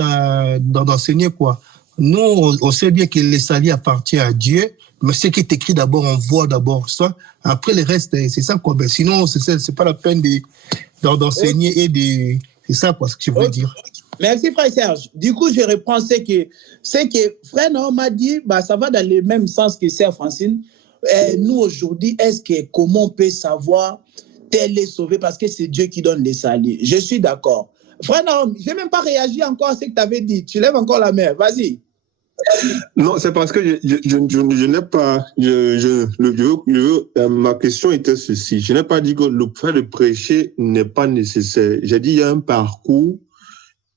d'enseigner, quoi. Nous, on sait bien que le salut appartient à Dieu, mais ce qui est écrit d'abord, on voit d'abord ça. Après, le reste, c'est ça, quoi. Ben, sinon, c'est pas la peine d'enseigner et de... C'est ça, quoi, ce que je veux dire. Merci, frère Serge. Du coup, je reprends ce que frère Nahum m'a dit, bah, ça va dans le même sens que sœur Francine. Nous, aujourd'hui, comment on peut savoir tel est sauvé parce que c'est Dieu qui donne les saluts? Je suis d'accord. Frère Nahum, je n'ai même pas réagi encore à ce que tu avais dit. Tu lèves encore la main. Vas-y. Non, c'est parce que je n'ai pas... ma question était ceci. Je n'ai pas dit que le fait de prêcher n'est pas nécessaire. J'ai dit qu'il y a un parcours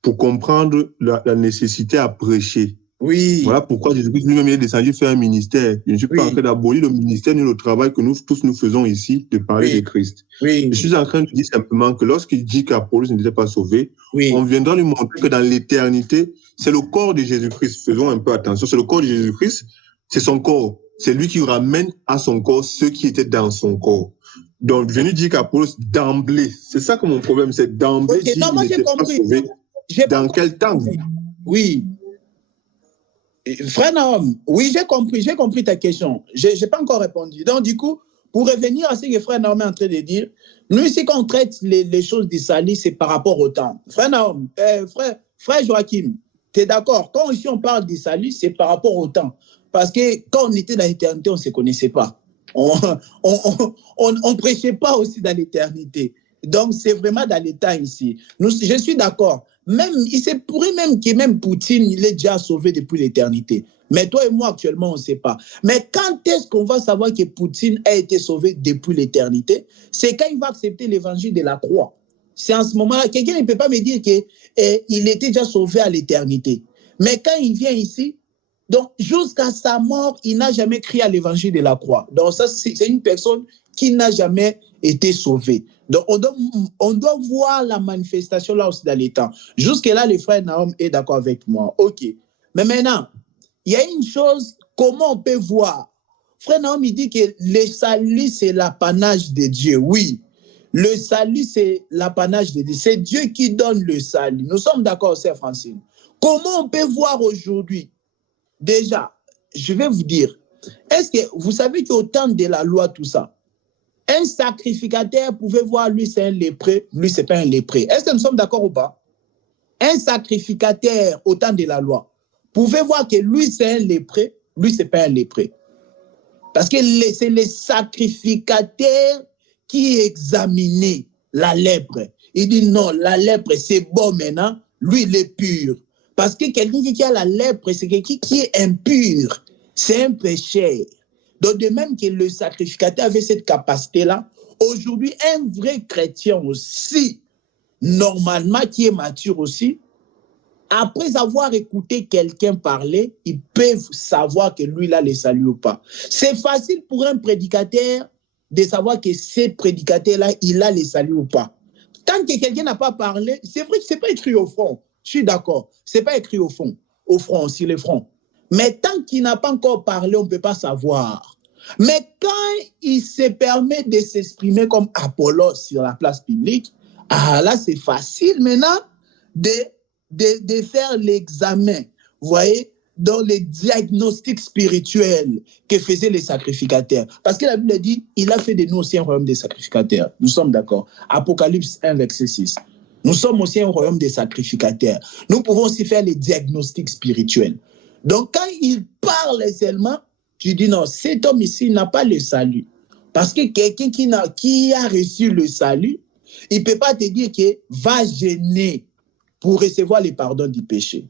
pour comprendre la nécessité à prêcher. Oui. Voilà pourquoi Jésus-Christ lui-même est descendu faire un ministère. Je ne suis pas en train d'abolir le ministère ni le travail que nous tous nous faisons ici, de parler de Christ. Oui. Je suis en train de dire simplement que lorsqu'il dit qu'Apollos n'était pas sauvé, on viendra lui montrer que dans l'éternité, c'est le corps de Jésus-Christ. Faisons un peu attention. C'est le corps de Jésus-Christ, c'est son corps. C'est lui qui ramène à son corps ceux qui étaient dans son corps. Donc, venir dire qu'Apollos d'emblée, c'est ça que mon problème, c'est d'emblée dire qu'il n'était pas sauvé. Dans quel temps? Oui. Frère Nahum, oui, j'ai compris ta question. Je n'ai pas encore répondu. Donc, du coup, pour revenir à ce que frère Nahum est en train de dire, nous, ici, quand on traite les choses du salut, c'est par rapport au temps. Frère Nahum, frère Joachim, tu es d'accord? Quand ici, on parle du salut, c'est par rapport au temps. Parce que quand on était dans l'éternité, on ne se connaissait pas. On ne prêchait pas aussi dans l'éternité. Donc, c'est vraiment dans les temps ici. Je suis d'accord. Même, il se pourrait même que même Poutine, il est déjà sauvé depuis l'éternité. Mais toi et moi, actuellement, on ne sait pas. Mais quand est-ce qu'on va savoir que Poutine a été sauvé depuis l'éternité? C'est quand il va accepter l'évangile de la croix. C'est en ce moment-là. Quelqu'un ne peut pas me dire qu'il était déjà sauvé à l'éternité. Mais quand il vient ici, donc jusqu'à sa mort, il n'a jamais crié à l'évangile de la croix. Donc ça, c'est une personne qui n'a jamais été sauvée. Donc, on doit voir la manifestation là aussi dans les temps. Jusque-là, le frère Nahum est d'accord avec moi. OK. Mais maintenant, il y a une chose, comment on peut voir? Frère Nahum, il dit que le salut, c'est l'apanage de Dieu. Oui, le salut, c'est l'apanage de Dieu. C'est Dieu qui donne le salut. Nous sommes d'accord, sœur Francine. Comment on peut voir aujourd'hui? Déjà, je vais vous dire, est-ce que vous savez qu'au temps de la loi, tout ça, un sacrificateur pouvait voir, lui c'est un lépreux, lui c'est pas un lépreux. Est-ce que nous sommes d'accord ou pas? Un sacrificateur au temps de la loi pouvait voir que lui c'est un lépreux, lui c'est pas un lépreux. Parce que c'est le sacrificateur qui examinait la lèpre. Il dit non, la lèpre c'est bon maintenant, lui il est pur. Parce que quelqu'un qui a la lèpre, c'est quelqu'un qui est impur, c'est un pécheur. Donc, de même que le sacrificateur avait cette capacité-là, aujourd'hui, un vrai chrétien aussi, normalement, qui est mature aussi, après avoir écouté quelqu'un parler, ils peuvent savoir que lui, là, le salut ou pas. C'est facile pour un prédicateur de savoir que ce prédicateur-là, il a le salut ou pas. Tant que quelqu'un n'a pas parlé, c'est vrai que ce n'est pas écrit au front. Je suis d'accord. Ce n'est pas écrit au front, sur le front. Mais tant qu'il n'a pas encore parlé, on ne peut pas savoir. Mais quand il se permet de s'exprimer comme Apollos sur la place publique, là, c'est facile maintenant de faire l'examen, vous voyez, dans les diagnostics spirituels que faisaient les sacrificateurs. Parce que la Bible dit, il a fait de nous aussi un royaume des sacrificateurs. Nous sommes d'accord. Apocalypse 1, verset 6. Nous sommes aussi un royaume des sacrificateurs. Nous pouvons aussi faire les diagnostics spirituels. Donc, quand il parle seulement, tu dis non, cet homme ici n'a pas le salut. Parce que quelqu'un qui a reçu le salut, il ne peut pas te dire qu'il va gêner pour recevoir le pardon du péché.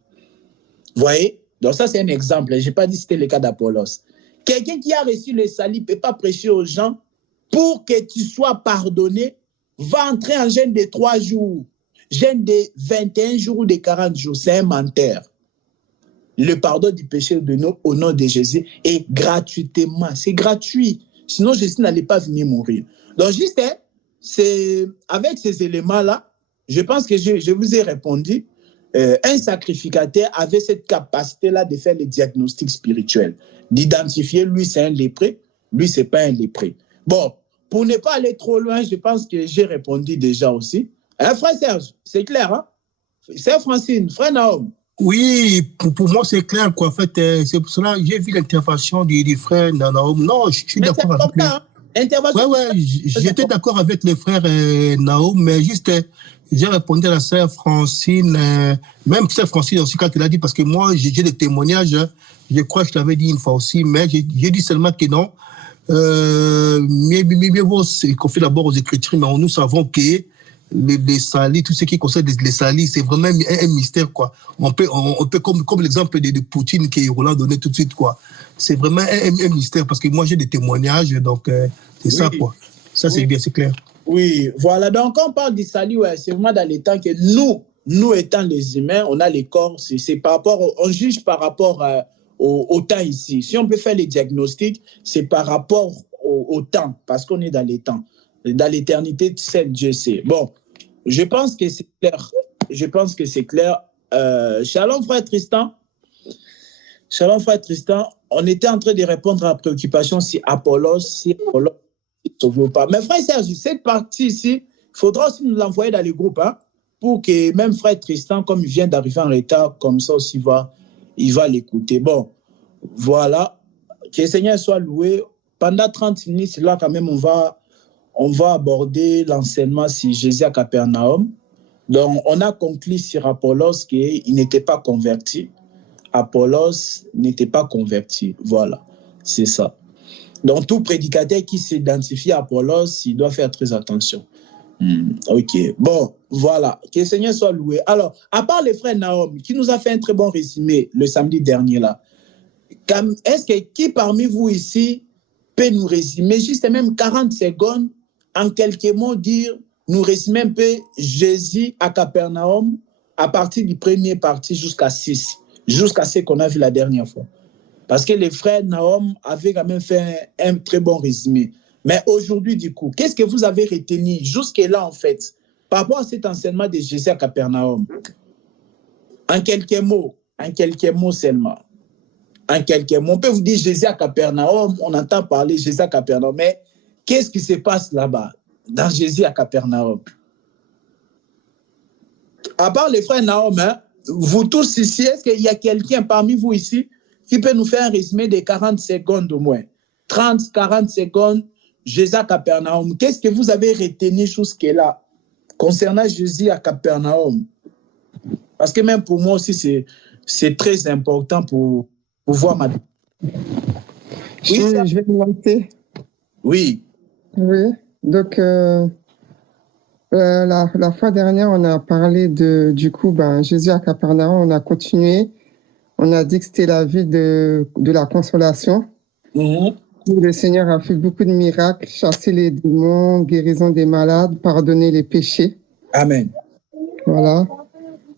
Vous voyez? Donc ça, c'est un exemple. Je n'ai pas dit que c'était le cas d'Apollos. Quelqu'un qui a reçu le salut ne peut pas prêcher aux gens pour que tu sois pardonné, va entrer en jeûne de 3 jours, jeûne de 21 jours ou de 40 jours. C'est un menteur. Le pardon du péché de nous, au nom de Jésus, est gratuitement. C'est gratuit. Sinon, Jésus n'allait pas venir mourir. Donc, juste, c'est avec ces éléments-là, je pense que je vous ai répondu. Un sacrificateur avait cette capacité-là de faire les diagnostics spirituels, d'identifier lui, c'est un lépreux, lui, c'est pas un lépreux. Bon, pour ne pas aller trop loin, je pense que j'ai répondu déjà aussi. Frère Serge, c'est clair, hein? Sœur Francine, frère Naom. Oui, pour moi, c'est clair, quoi. En fait, c'est pour cela que j'ai vu l'intervention du frère Naom. Non, je suis d'accord avec lui. Intervention. Ouais, j'étais d'accord avec le frère Naom, mais juste, j'ai répondu à la sœur Francine, même sœur Francine aussi quand elle a dit, parce que moi, j'ai des témoignages, hein, je crois que je l'avais dit une fois aussi, mais j'ai dit seulement que non. Mieux vaut se confier d'abord aux Écritures, mais nous savons que les salis, tout ce qui concerne les salis, c'est vraiment un mystère, quoi. On peut comme l'exemple de Poutine que Roland donnait tout de suite, quoi. C'est vraiment un mystère, parce que moi, j'ai des témoignages, donc c'est ça, quoi. Ça, c'est bien, c'est clair. Oui, voilà. Donc, quand on parle du salut, ouais, c'est vraiment dans les temps que nous étant les humains, on a les corps, c'est par rapport, on juge par rapport au temps ici. Si on peut faire les diagnostics, c'est par rapport au temps, parce qu'on est dans les temps. Dans l'éternité, seul Dieu sait. Bon, je pense que c'est clair. Je pense que c'est clair. Shalom, frère Tristan. Shalom, frère Tristan. On était en train de répondre à la préoccupation si Apollos est sauvé ou pas. Mais frère Serge, cette partie ici, il faudra aussi nous l'envoyer dans les groupes, hein, pour que même frère Tristan, comme il vient d'arriver en retard, comme ça aussi, il va l'écouter. Bon, voilà. Que le Seigneur soit loué. Pendant 30 minutes, là, quand même, on va aborder l'enseignement sur Jésus à Capernaum. Donc, on a conclu sur Apollos qu'il n'était pas converti. Apollos n'était pas converti. Voilà, c'est ça. Donc, tout prédicateur qui s'identifie à Apollos, il doit faire très attention. Ok, bon, voilà. Que le Seigneur soit loué. Alors, à part le frère Naom, qui nous a fait un très bon résumé le samedi dernier, là, est-ce que qui parmi vous ici peut nous résumer, juste même 40 secondes, en quelques mots, nous résumer un peu Jésus à Capernaum, à partir du premier parti jusqu'à 6, jusqu'à ce qu'on a vu la dernière fois. Parce que les frères Naom avaient quand même fait un très bon résumé. Mais aujourd'hui, du coup, qu'est-ce que vous avez retenu jusque-là, en fait, par rapport à cet enseignement de Jésus à Capernaum? En quelques mots seulement. En quelques mots, on peut vous dire Jésus à Capernaum, on entend parler Jésus à Capernaum, mais qu'est-ce qui se passe là-bas, dans Jésus à Capernaum? À part les frères Naom, hein, vous tous ici, est-ce qu'il y a quelqu'un parmi vous ici qui peut nous faire un résumé de 40 secondes au moins? 30, 40 secondes, Jésus à Capernaum. Qu'est-ce que vous avez retenu jusque-là concernant Jésus à Capernaum? Parce que même pour moi aussi, c'est très important pour voir ma... Oui, je vais me lancer. Oui. Oui, donc la fois dernière, on a parlé du coup, Jésus à Capernaum, on a continué. On a dit que c'était la vie de la consolation. Le Seigneur a fait beaucoup de miracles, chassé les démons, guérison des malades, pardonner les péchés. Amen. Voilà.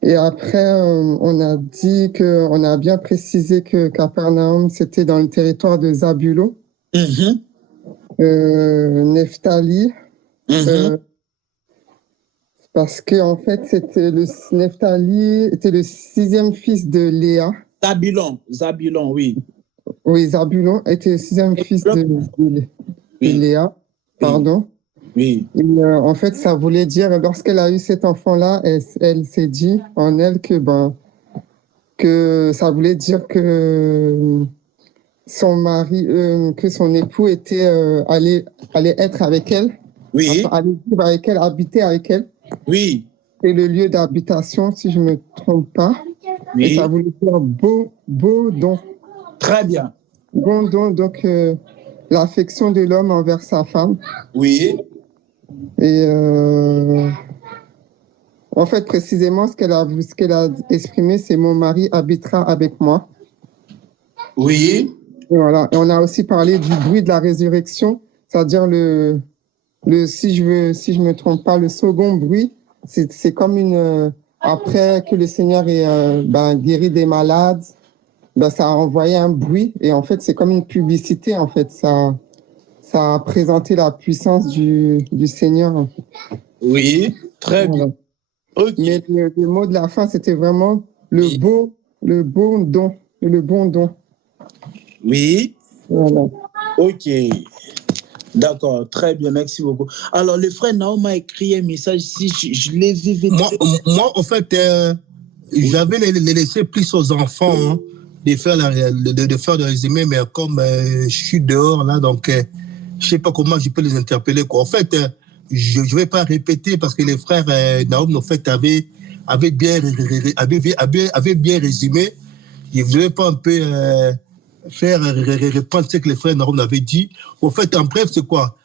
Et après, on a bien précisé que Capernaum, c'était dans le territoire de Zabulon, Nephtali, parce que en fait, Nephtali était le 6e fils de Léa. Zabulon, oui. Oui, Zabulon était le 6e fils de Léa. Pardon. Oui. Et, en fait, ça voulait dire, lorsqu'elle a eu cet enfant-là, elle s'est dit en elle que ça voulait dire que son mari, que son époux allait être avec elle. Oui. Enfin, allait vivre avec elle, habiter avec elle. Oui. Et le lieu d'habitation, si je ne me trompe pas. Oui. Et ça voulait dire beau don. Très bien. Bon don, donc l'affection de l'homme envers sa femme. Oui. Et en fait, précisément, ce qu'elle a exprimé, c'est mon mari habitera avec moi. Oui. Et voilà. Et on a aussi parlé du bruit de la résurrection, c'est-à-dire si je me trompe pas, le second bruit, c'est comme après que le Seigneur ait guéri des malades, ça a envoyé un bruit. Et en fait, c'est comme une publicité, en fait. Ça a présenté la puissance du Seigneur. Oui, très bien. Okay. Mais le mot de la fin, c'était vraiment le bon don. Le bon don. Oui. Voilà. Ok. D'accord, très bien, merci beaucoup. Alors, le frère Naom a écrit un message ici, je l'ai vu. Moi, en fait, j'avais laissé plus aux enfants hein, de faire le résumé, mais comme je suis dehors, là, donc je ne sais pas comment je peux les interpeller. Quoi. En fait, je ne vais pas répéter parce que les frères Naom, en fait, avaient bien résumé. Je ne vais pas un peu faire répondre ce que les frères Naom avaient dit. En fait, en bref, c'est quoi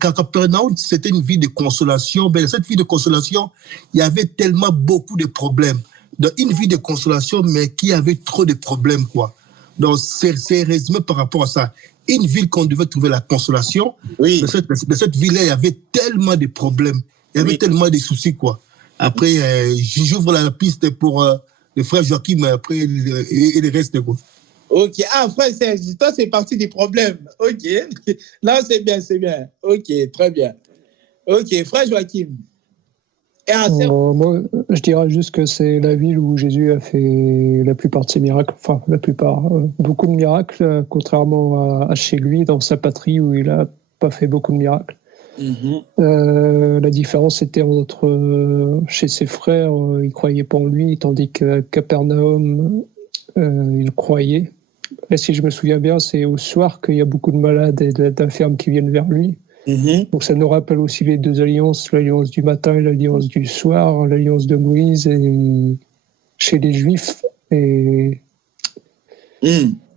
Capernaum, c'était une vie de consolation. Mais cette vie de consolation, il y avait tellement beaucoup de problèmes. Donc, une vie de consolation, mais qui avait trop de problèmes, quoi. Donc, c'est résumé par rapport à ça. Une ville qu'on devait trouver la consolation, oui. de cette ville-là, il y avait tellement de problèmes. Il y avait tellement de soucis, quoi. Après, j'ouvre la piste pour le frère Joachim, après, et le reste, quoi. Ok. Ah, frère Serge, toi, c'est parti du problème. Ok. Là, c'est bien. Ok, très bien. Ok, frère Joachim. Moi, je dirais juste que c'est la ville où Jésus a fait la plupart de ses miracles. Enfin, la plupart. Beaucoup de miracles, contrairement à chez lui, dans sa patrie, où il n'a pas fait beaucoup de miracles. La différence était entre chez ses frères, ils ne croyaient pas en lui, tandis qu'à Capernaum, ils croyaient. Et si je me souviens bien, c'est au soir qu'il y a beaucoup de malades et d'infirmes qui viennent vers lui. Donc ça nous rappelle aussi les deux alliances, l'alliance du matin et l'alliance du soir, l'alliance de Moïse et chez les Juifs. Et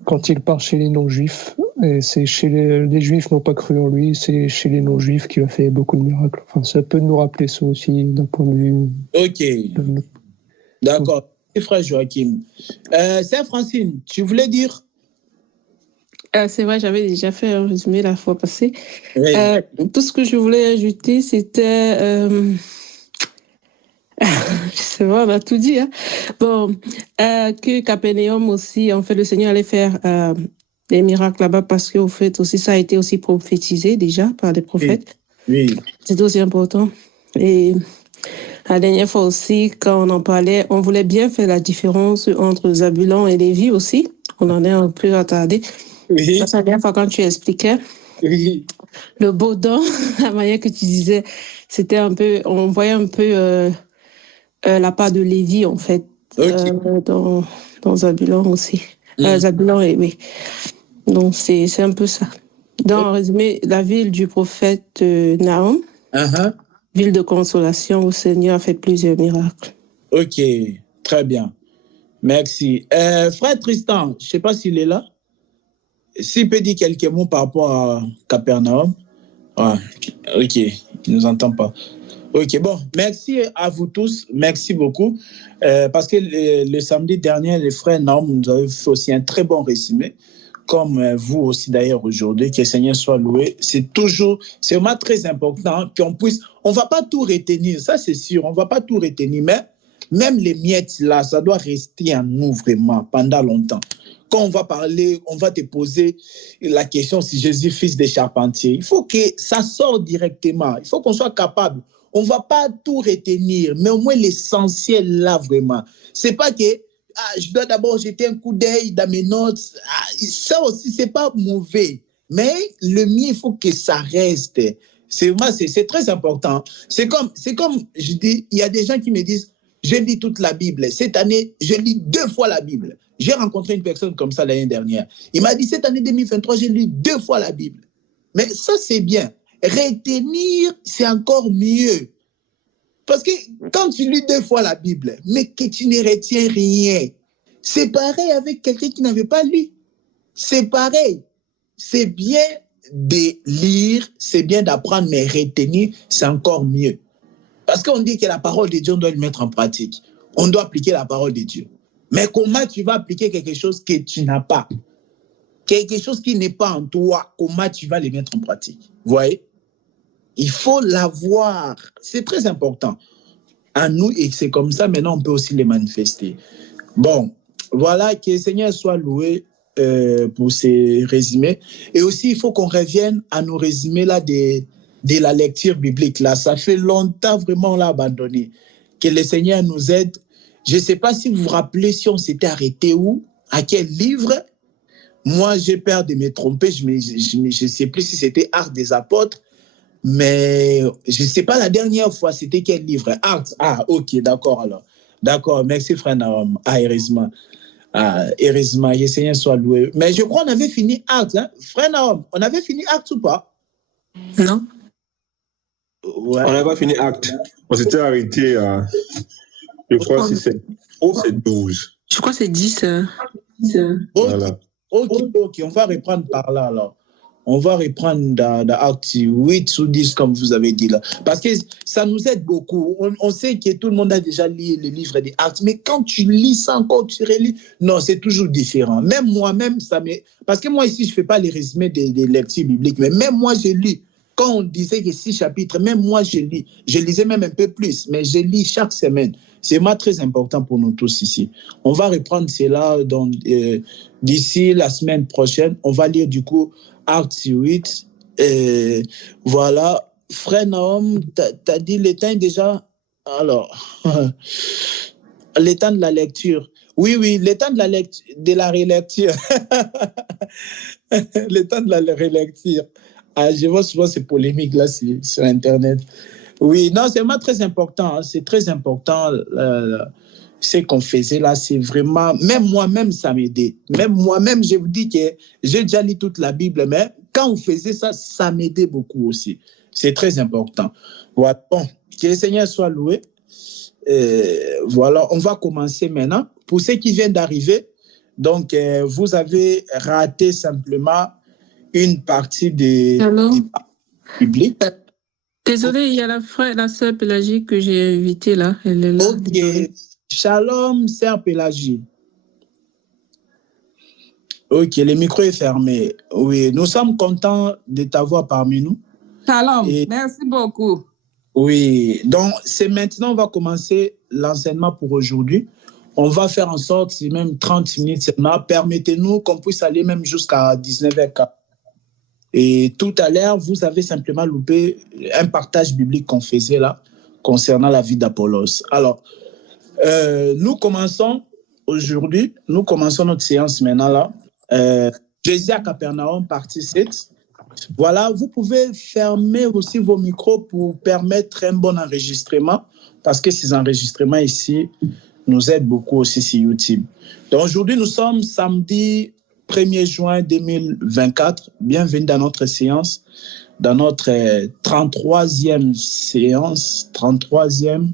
quand il part chez les non-Juifs, et c'est chez les Juifs n'ont pas cru en lui, c'est chez les non-Juifs qu'il a fait beaucoup de miracles. Enfin, ça peut nous rappeler ça aussi d'un point de vue. Ok. D'accord. Frère Joachim. Sœur Francine, tu voulais dire? C'est vrai, j'avais déjà fait un résumé la fois passée. Oui. Tout ce que je voulais ajouter, c'était... c'est vrai, on a tout dit. Hein. Bon, que Capernaum aussi, en fait, le Seigneur allait faire des miracles là-bas parce qu'au fait, aussi, ça a été aussi prophétisé déjà par des prophètes. Oui. C'est aussi important. Et la dernière fois aussi, quand on en parlait, on voulait bien faire la différence entre Zabulon et Lévi aussi. On en est un peu attardé. Oui. Ça, c'est la dernière fois quand tu expliquais. Oui. Le beau don, la manière que tu disais, c'était un peu, on voyait un peu la part de Lévi, en fait, dans Zabulon aussi. Zabulon, oui. Donc, c'est un peu ça. Dans un résumé, la ville du prophète Nahum, ville de consolation où le Seigneur a fait plusieurs miracles. Ok, très bien. Merci. Frère Tristan, je ne sais pas s'il est là. S'il peut dire quelques mots par rapport à Capernaum. Ah, ok, il ne nous entend pas. Ok, bon, merci à vous tous, merci beaucoup. Parce que le samedi dernier, les frères Naom nous avaient fait aussi un très bon résumé, comme vous aussi d'ailleurs aujourd'hui, que le Seigneur soit loué. C'est vraiment très important qu'on puisse, on ne va pas tout retenir, ça c'est sûr, on ne va pas tout retenir, mais même les miettes là, ça doit rester en nous vraiment pendant longtemps. Quand on va parler, on va te poser la question si Jésus est fils des charpentiers. Il faut que ça sorte directement. Il faut qu'on soit capable. On ne va pas tout retenir, mais au moins l'essentiel là vraiment. Ce n'est pas que je dois d'abord jeter un coup d'œil dans mes notes. Ça aussi, c'est pas mauvais. Mais le mieux, il faut que ça reste. C'est très important. C'est comme, je dis, il y a des gens qui me disent, je lis toute la Bible. Cette année, je lis 2 fois la Bible. J'ai rencontré une personne comme ça l'année dernière. Il m'a dit, cette année 2023, j'ai lu 2 fois la Bible. Mais ça, c'est bien. Retenir, c'est encore mieux. Parce que quand tu lis 2 fois la Bible, mais que tu ne retiens rien, c'est pareil avec quelqu'un qui n'avait pas lu. C'est pareil. C'est bien de lire, c'est bien d'apprendre, mais retenir, c'est encore mieux. Parce qu'on dit que la parole de Dieu, on doit le mettre en pratique. On doit appliquer la parole de Dieu. Mais comment tu vas appliquer quelque chose que tu n'as pas? Quelque chose qui n'est pas en toi, comment tu vas le mettre en pratique? Vous voyez? Il faut l'avoir. C'est très important à nous et c'est comme ça, maintenant, on peut aussi les manifester. Bon, voilà, que le Seigneur soit loué pour ces résumés. Et aussi, il faut qu'on revienne à nos résumés là de la lecture biblique. Là, ça fait longtemps vraiment on l'a abandonné. Que le Seigneur nous aide. Je ne sais pas si vous vous rappelez si on s'était arrêté où, à quel livre. Moi, j'ai peur de me tromper. Je ne sais plus si c'était Actes des Apôtres. Mais je ne sais pas la dernière fois, c'était quel livre? Actes. Ah, ok, d'accord alors. D'accord, merci frère Naom. Heureusement. Heureusement, que le Seigneur soit loué. Mais je crois qu'on avait fini Actes. Hein? Frère Naom, on avait fini Actes ou pas? Non. Ouais. On n'a pas fini Actes. On s'était arrêté à, je crois que c'est 12. Je crois que c'est 10. Voilà. Ok, on va reprendre par là alors. On va reprendre dans Actes 8 ou 10, comme vous avez dit là. Parce que ça nous aide beaucoup. On sait que tout le monde a déjà lu le livre des Actes, mais quand tu lis ça encore, tu relis, non, c'est toujours différent. Même moi-même, parce que moi ici, je ne fais pas les résumés des lectures bibliques, mais même moi, je lis. Quand on disait que 6 chapitres, même moi, je lis. Je lisais même un peu plus, mais je lis chaque semaine. C'est vraiment très important pour nous tous ici. On va reprendre cela d'ici la semaine prochaine. On va lire du coup Actes 8. Voilà. Frère Naom, tu as dit le temps déjà. Alors, le temps de la lecture. Oui, le temps de la relecture. Le temps de la relecture. Je vois souvent ces polémiques là sur Internet. Oui, non, c'est vraiment très important. Hein. C'est très important. Ce qu'on faisait là, c'est vraiment... Même moi-même, ça m'aidait. Même moi-même, je vous dis que j'ai déjà lu toute la Bible, mais quand on faisait ça, ça m'aidait beaucoup aussi. C'est très important. Voilà. Bon, que le Seigneur soit loué. Voilà, on va commencer maintenant. Pour ceux qui viennent d'arriver, donc, vous avez raté simplement une partie des bibliques. Désolé, il y a la sœur Pélagie que j'ai invitée là. Elle est là. Ok. Shalom, sœur Pélagie. Ok, le micro est fermé. Oui, nous sommes contents de t'avoir parmi nous. Shalom, merci beaucoup. Oui, donc c'est maintenant, on va commencer l'enseignement pour aujourd'hui. On va faire en sorte, c'est même 30 minutes seulement. Permettez-nous qu'on puisse aller même jusqu'à 19h40. Et tout à l'heure, vous avez simplement loupé un partage biblique qu'on faisait là concernant la vie d'Apollos. Alors, nous commençons aujourd'hui, nous commençons notre séance maintenant là. Jésus à Capernaum, partie 7. Voilà, vous pouvez fermer aussi vos micros pour permettre un bon enregistrement parce que ces enregistrements ici nous aident beaucoup aussi sur YouTube. Donc aujourd'hui, nous sommes samedi 1er juin 2024. Bienvenue dans notre séance, dans notre 33e séance, 33e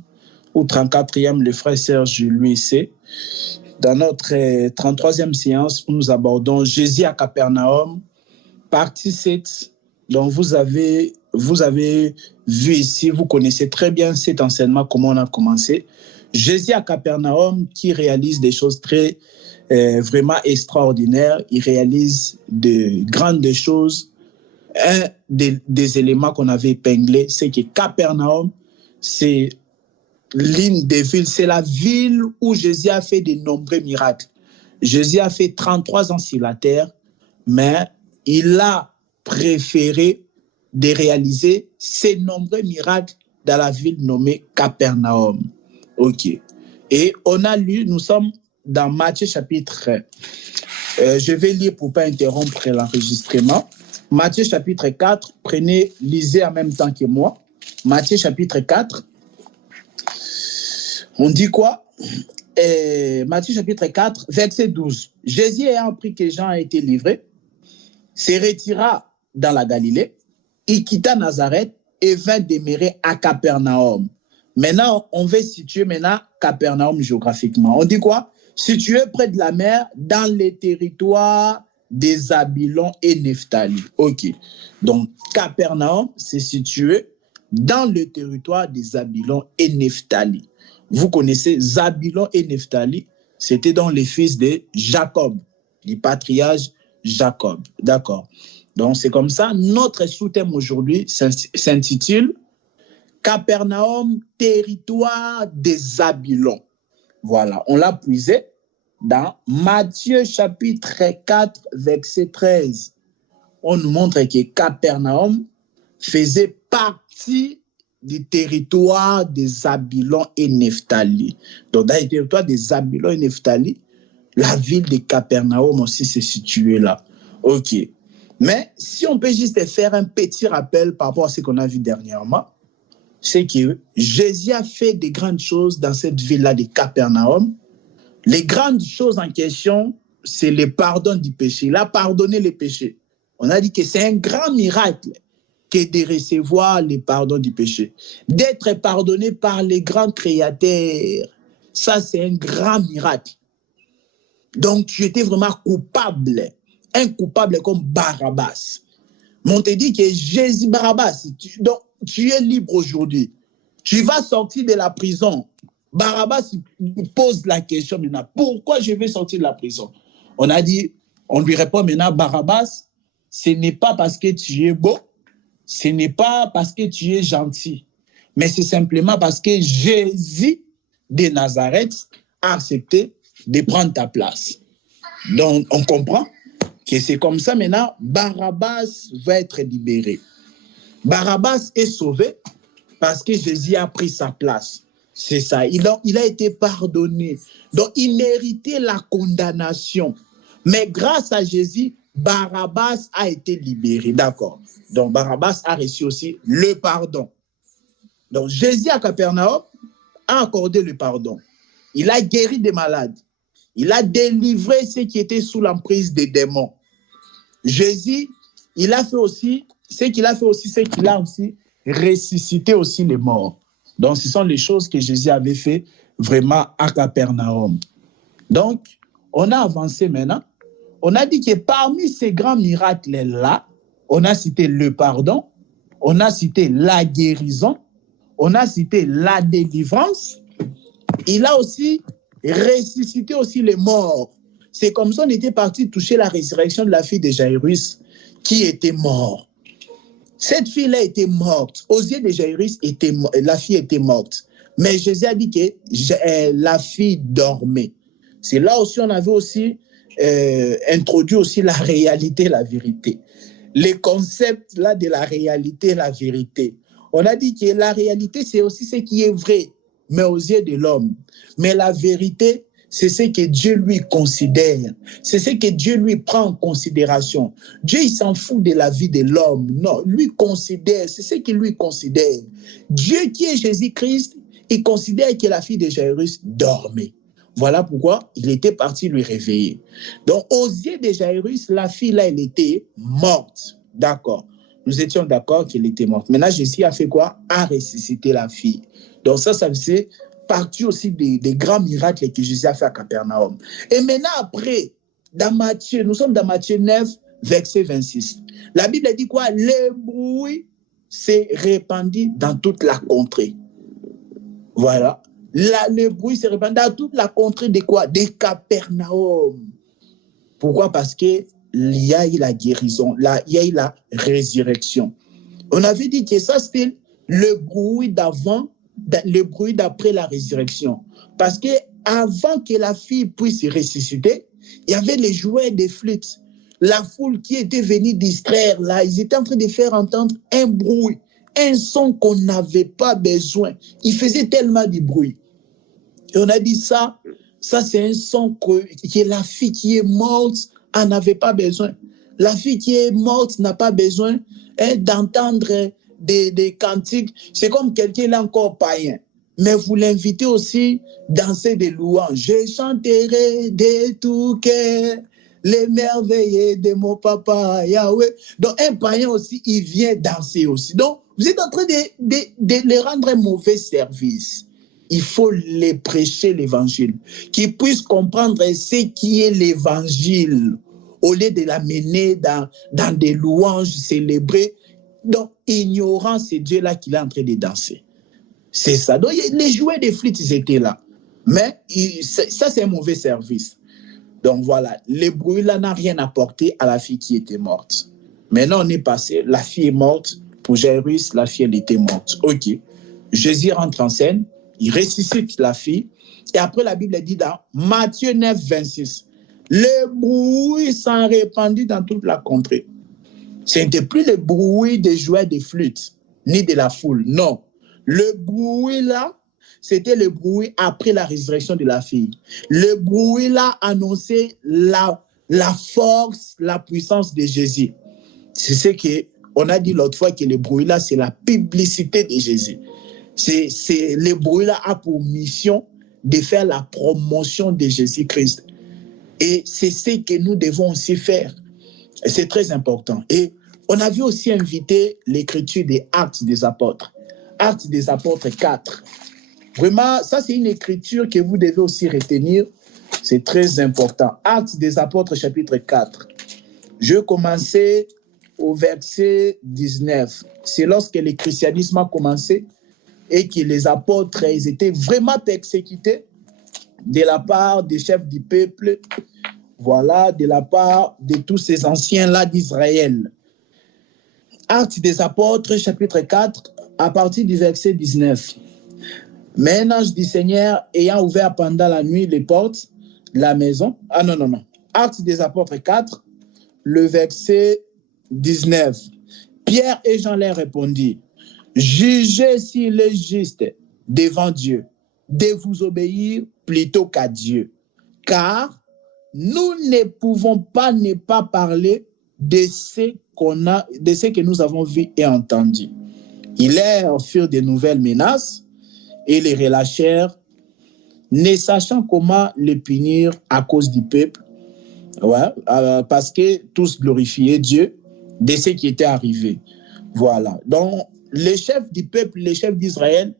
ou 34e, le frère Serge lui sait. Dans notre 33e séance, nous abordons Jésus à Capernaum, partie 7. Donc vous avez vu ici, vous connaissez très bien cet enseignement, comment on a commencé. Jésus à Capernaum qui réalise des choses très vraiment extraordinaires. Il réalise de grandes choses. Un des éléments qu'on avait épinglés, c'est que Capernaum, c'est l'une des villes, c'est la ville où Jésus a fait de nombreux miracles. Jésus a fait 33 ans sur la terre, mais il a préféré de réaliser ces nombreux miracles dans la ville nommée Capernaum. Ok. Et on a lu, nous sommes dans Matthieu chapitre... je vais lire pour ne pas interrompre l'enregistrement. Matthieu chapitre 4, lisez en même temps que moi. Matthieu chapitre 4. On dit quoi? Matthieu chapitre 4, verset 12. Jésus ayant appris que Jean a été livré, se retira dans la Galilée, il quitta Nazareth et vint demeurer à Capernaum. Maintenant, on veut situer Capernaum géographiquement. On dit quoi? Situé près de la mer, dans les territoires des Zabulon et Nephtali. OK. Donc, Capernaum, c'est situé dans le territoire des Zabulon et Nephtali. Vous connaissez Zabulon et Nephtali, c'était dans les fils de Jacob, du patriarche Jacob. D'accord. Donc, c'est comme ça. Notre sous-thème aujourd'hui s'intitule Capernaum, territoire des Zabulon. Voilà, on l'a puisé dans Matthieu chapitre 4, verset 13. On nous montre que Capernaum faisait partie du territoire des Zabulon et Nephtali. Donc, dans le territoire des Zabulon et Nephtali, la ville de Capernaum aussi s'est située là. OK. Mais si on peut juste faire un petit rappel par rapport à ce qu'on a vu dernièrement, c'est que Jésus a fait des grandes choses dans cette ville-là de Capernaum. Les grandes choses en question, c'est le pardon du péché. Il a pardonné les péchés. On a dit que c'est un grand miracle que de recevoir le pardon du péché. D'être pardonné par les grands créateurs, ça c'est un grand miracle. Donc tu étais vraiment coupable, un coupable comme Barabbas. Mais on te dit que Jésus Barabbas, donc tu es libre aujourd'hui. Tu vas sortir de la prison. Barabbas pose la question maintenant, pourquoi je vais sortir de la prison? On a dit, on lui répond maintenant, Barabbas, ce n'est pas parce que tu es beau, ce n'est pas parce que tu es gentil, mais c'est simplement parce que Jésus de Nazareth a accepté de prendre ta place. Donc, on comprend que c'est comme ça maintenant, Barabbas va être libéré. Barabbas est sauvé parce que Jésus a pris sa place. C'est ça, il a été pardonné. Donc, il méritait la condamnation. Mais grâce à Jésus, Barabbas a été libéré. D'accord. Donc, Barabbas a reçu aussi le pardon. Donc, Jésus à Capernaum a accordé le pardon. Il a guéri des malades. Il a délivré ceux qui étaient sous l'emprise des démons. Jésus, il a fait aussi, c'est qu'il a aussi ressuscité aussi les morts. Donc, ce sont les choses que Jésus avait fait vraiment à Capernaum. Donc, on a avancé maintenant. On a dit que parmi ces grands miracles-là, on a cité le pardon, on a cité la guérison, on a cité la délivrance. Il a aussi ressuscité aussi les morts. C'est comme ça qu'on était parti toucher la résurrection de la fille de Jairus qui était morte. Cette fille-là était morte. Aux yeux de Jairus, la fille était morte. Mais Jésus a dit que la fille dormait. C'est là aussi, on avait aussi introduit aussi la réalité, la vérité. Les concepts là de la réalité, la vérité. On a dit que la réalité, c'est aussi ce qui est vrai, mais aux yeux de l'homme. Mais la vérité, c'est ce que Dieu lui considère. C'est ce que Dieu lui prend en considération. Dieu, il s'en fout de la vie de l'homme. Non, lui considère, c'est ce qu'il lui considère. Dieu qui est Jésus-Christ, il considère que la fille de Jairus dormait. Voilà pourquoi il était parti lui réveiller. Donc, aux yeux de Jairus, la fille là, elle était morte. D'accord. Nous étions d'accord qu'elle était morte. Maintenant, Jésus a fait quoi? A ressuscité la fille. Donc ça faisait partie aussi des grands miracles que Jésus a fait à Capernaum. Et maintenant, après, dans Matthieu, nous sommes dans Matthieu 9, verset 26. La Bible dit quoi? Le bruit s'est répandu dans toute la contrée. Voilà. Le bruit s'est répandu dans toute la contrée de quoi? De Capernaum. Pourquoi? Parce qu'il y a eu la guérison, il y a eu la résurrection. On avait dit que ça, c'était le bruit d'avant, le bruit d'après la résurrection. Parce que avant que la fille puisse ressusciter, il y avait les joueurs de flûte. La foule qui était venue distraire, là, ils étaient en train de faire entendre un bruit, un son qu'on n'avait pas besoin. Il faisait tellement de bruit. Et on a dit ça, Ça, c'est un son que la fille qui est morte en n'avait pas besoin. La fille qui est morte n'a pas besoin d'entendre des cantiques. C'est comme quelqu'un là encore païen. Mais vous l'invitez aussi à danser des louanges. Je chanterai de tout cœur les merveilles de mon papa Yahweh. Donc un païen aussi, il vient danser aussi. Donc vous êtes en train de les rendre un mauvais service. Il faut les prêcher l'évangile, qu'ils puissent comprendre ce qui est l'évangile, au lieu de l'amener dans des louanges célébrées. Donc, ignorant ce Dieu-là qu'il est en train de danser. C'est ça. Donc, les jouets de flûte, ils étaient là. Mais ça, c'est un mauvais service. Donc, voilà. Le bruit-là n'a rien apporté à la fille qui était morte. Maintenant, on est passé. La fille est morte. Pour Jairus, la fille, elle était morte. OK. Jésus rentre en scène. Il ressuscite la fille. Et après, la Bible dit dans Matthieu 9, 26, le bruit s'en répandit dans toute la contrée. Ce n'était plus le bruit des jouets de flûte, ni de la foule. Non. Le bruit là, c'était le bruit après la résurrection de la fille. Le bruit là annonçait la force, la puissance de Jésus. C'est ce qu'on a dit l'autre fois, que le bruit là, c'est la publicité de Jésus. Le bruit-là a pour mission de faire la promotion de Jésus-Christ. Et c'est ce que nous devons aussi faire. Et c'est très important. Et on avait aussi invité l'écriture des Actes des Apôtres. Actes des Apôtres 4. Vraiment, ça c'est une écriture que vous devez aussi retenir. C'est très important. Actes des Apôtres chapitre 4. Je vais commencer au verset 19. C'est lorsque le christianisme a commencé et que les apôtres, ils étaient vraiment persécutés de la part des chefs du peuple, voilà, de la part de tous ces anciens-là d'Israël. Actes des Apôtres, chapitre 4, à partir du verset 19. Mais un ange du Seigneur, ayant ouvert pendant la nuit les portes de la maison, Actes des Apôtres 4, le verset 19. Pierre et Jean leur répondirent, jugez s'il est juste devant Dieu de vous obéir plutôt qu'à Dieu, car nous ne pouvons pas ne pas parler de ce que nous avons vu et entendu. Ils leur firent de nouvelles menaces et les relâchèrent, ne sachant comment les punir à cause du peuple, parce que tous glorifiaient Dieu de ce qui était arrivé. Voilà. Donc, les chefs du peuple, les chefs d'Israël,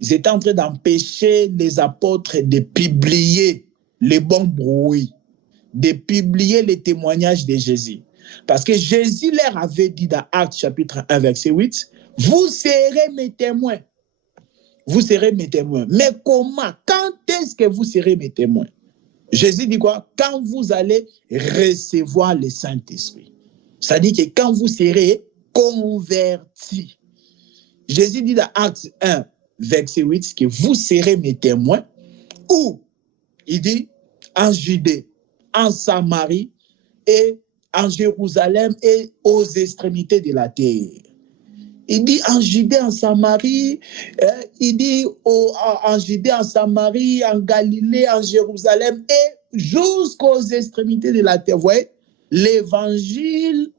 ils étaient en train d'empêcher les apôtres de publier les bons bruits, de publier les témoignages de Jésus. Parce que Jésus leur avait dit dans Actes chapitre 1, verset 8, « Vous serez mes témoins. » Vous serez mes témoins. Mais comment? Quand est-ce que vous serez mes témoins? Jésus dit quoi? Quand vous allez recevoir le Saint-Esprit. Ça dit que quand vous serez convertis. Jésus dit dans Actes 1, verset 8, que vous serez mes témoins. Où? Il dit en Judée, en Samarie et en Jérusalem et aux extrémités de la terre. Il dit en Judée, en Samarie, il dit en Judée, en Samarie, en Galilée, en Jérusalem et jusqu'aux extrémités de la terre. Vous voyez, l'évangile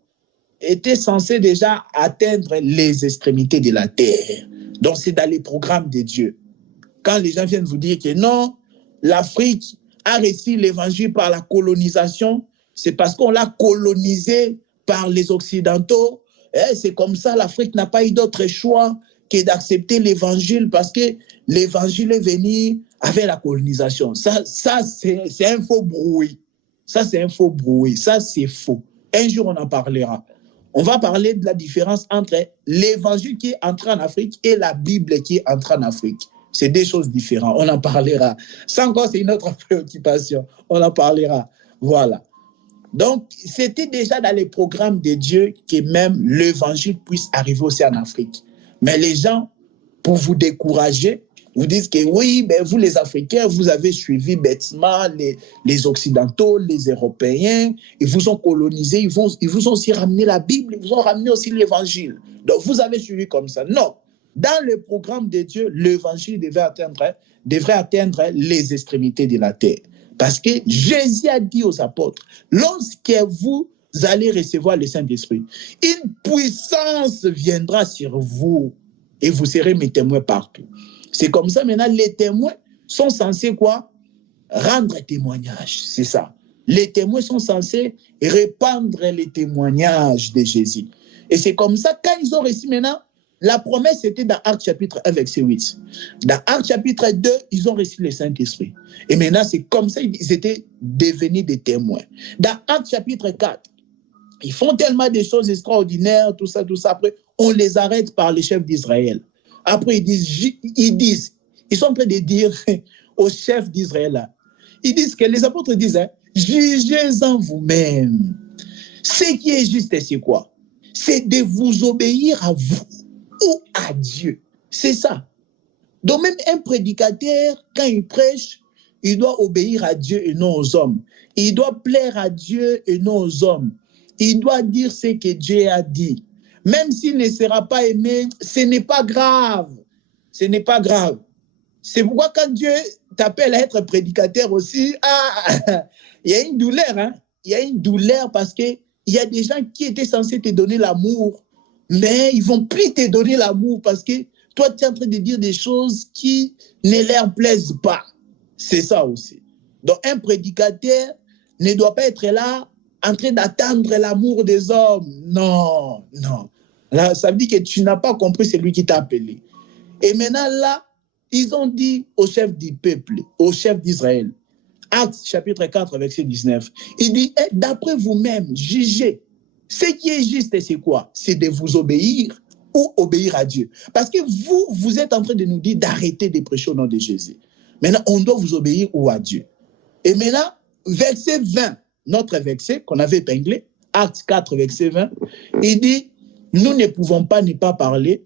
était censé déjà atteindre les extrémités de la terre. Donc, c'est dans les programmes de Dieu. Quand les gens viennent vous dire que non, l'Afrique a reçu l'évangile par la colonisation, c'est parce qu'on l'a colonisé par les Occidentaux. C'est comme ça, l'Afrique n'a pas eu d'autre choix que d'accepter l'évangile parce que l'évangile est venu avec la colonisation. Ça c'est un faux bruit. Ça, c'est un faux bruit. Ça, c'est faux. Un jour, on en parlera. On va parler de la différence entre l'évangile qui est entré en Afrique et la Bible qui est entrée en Afrique. C'est des choses différentes. On en parlera. Ça encore, c'est une autre préoccupation. On en parlera. Voilà. Donc, c'était déjà dans les programmes de Dieu que même l'évangile puisse arriver aussi en Afrique. Mais les gens, pour vous décourager, vous disent que oui, ben vous les Africains, vous avez suivi bêtement les Occidentaux, les Européens, ils vous ont colonisé, ils vous ont aussi ramené la Bible, ils vous ont ramené aussi l'évangile. Donc, vous avez suivi comme ça. Non, dans le programme de Dieu, l'évangile devrait atteindre les extrémités de la terre. Parce que Jésus a dit aux apôtres, lorsque vous allez recevoir le Saint-Esprit, une puissance viendra sur vous et vous serez mes témoins partout. C'est comme ça maintenant, les témoins sont censés quoi? Rendre témoignage, c'est ça. Les témoins sont censés répandre les témoignages de Jésus. Et c'est comme ça, quand ils ont reçu maintenant, la promesse était dans Actes chapitre 1, verset 8. Dans Actes chapitre 2, ils ont reçu le Saint-Esprit. Et maintenant, c'est comme ça qu'ils étaient devenus des témoins. Dans Actes chapitre 4, ils font tellement de choses extraordinaires, tout ça. Après, on les arrête par les chefs d'Israël. Après, ils sont en train de dire aux chefs d'Israël, là, ils disent que les apôtres disent, hein, jugez-en vous-même. Ce qui est juste, c'est quoi? C'est de vous obéir à vous ou à Dieu. C'est ça. Donc même un prédicateur, quand il prêche, il doit obéir à Dieu et non aux hommes. Il doit plaire à Dieu et non aux hommes. Il doit dire ce que Dieu a dit. Même s'il ne sera pas aimé, ce n'est pas grave. Ce n'est pas grave. C'est pourquoi quand Dieu t'appelle à être prédicateur aussi, il y a une douleur. Hein? Il y a une douleur parce qu'il y a des gens qui étaient censés te donner l'amour, mais ils ne vont plus te donner l'amour parce que toi, tu es en train de dire des choses qui ne leur plaisent pas. C'est ça aussi. Donc, un prédicateur ne doit pas être là en train d'attendre l'amour des hommes. Non, non. Là, ça veut dire que tu n'as pas compris celui qui t'a appelé. Et maintenant, là, ils ont dit au chef du peuple, au chef d'Israël, Actes chapitre 4, verset 19, il dit, d'après vous-même, jugez. Ce qui est juste, c'est quoi? C'est de vous obéir ou obéir à Dieu. Parce que vous êtes en train de nous dire d'arrêter de prêcher au nom de Jésus. Maintenant, on doit vous obéir ou à Dieu. Et maintenant, verset 20, notre verset qu'on avait épinglé, Actes 4, verset 20, il dit, nous ne pouvons pas ne pas parler,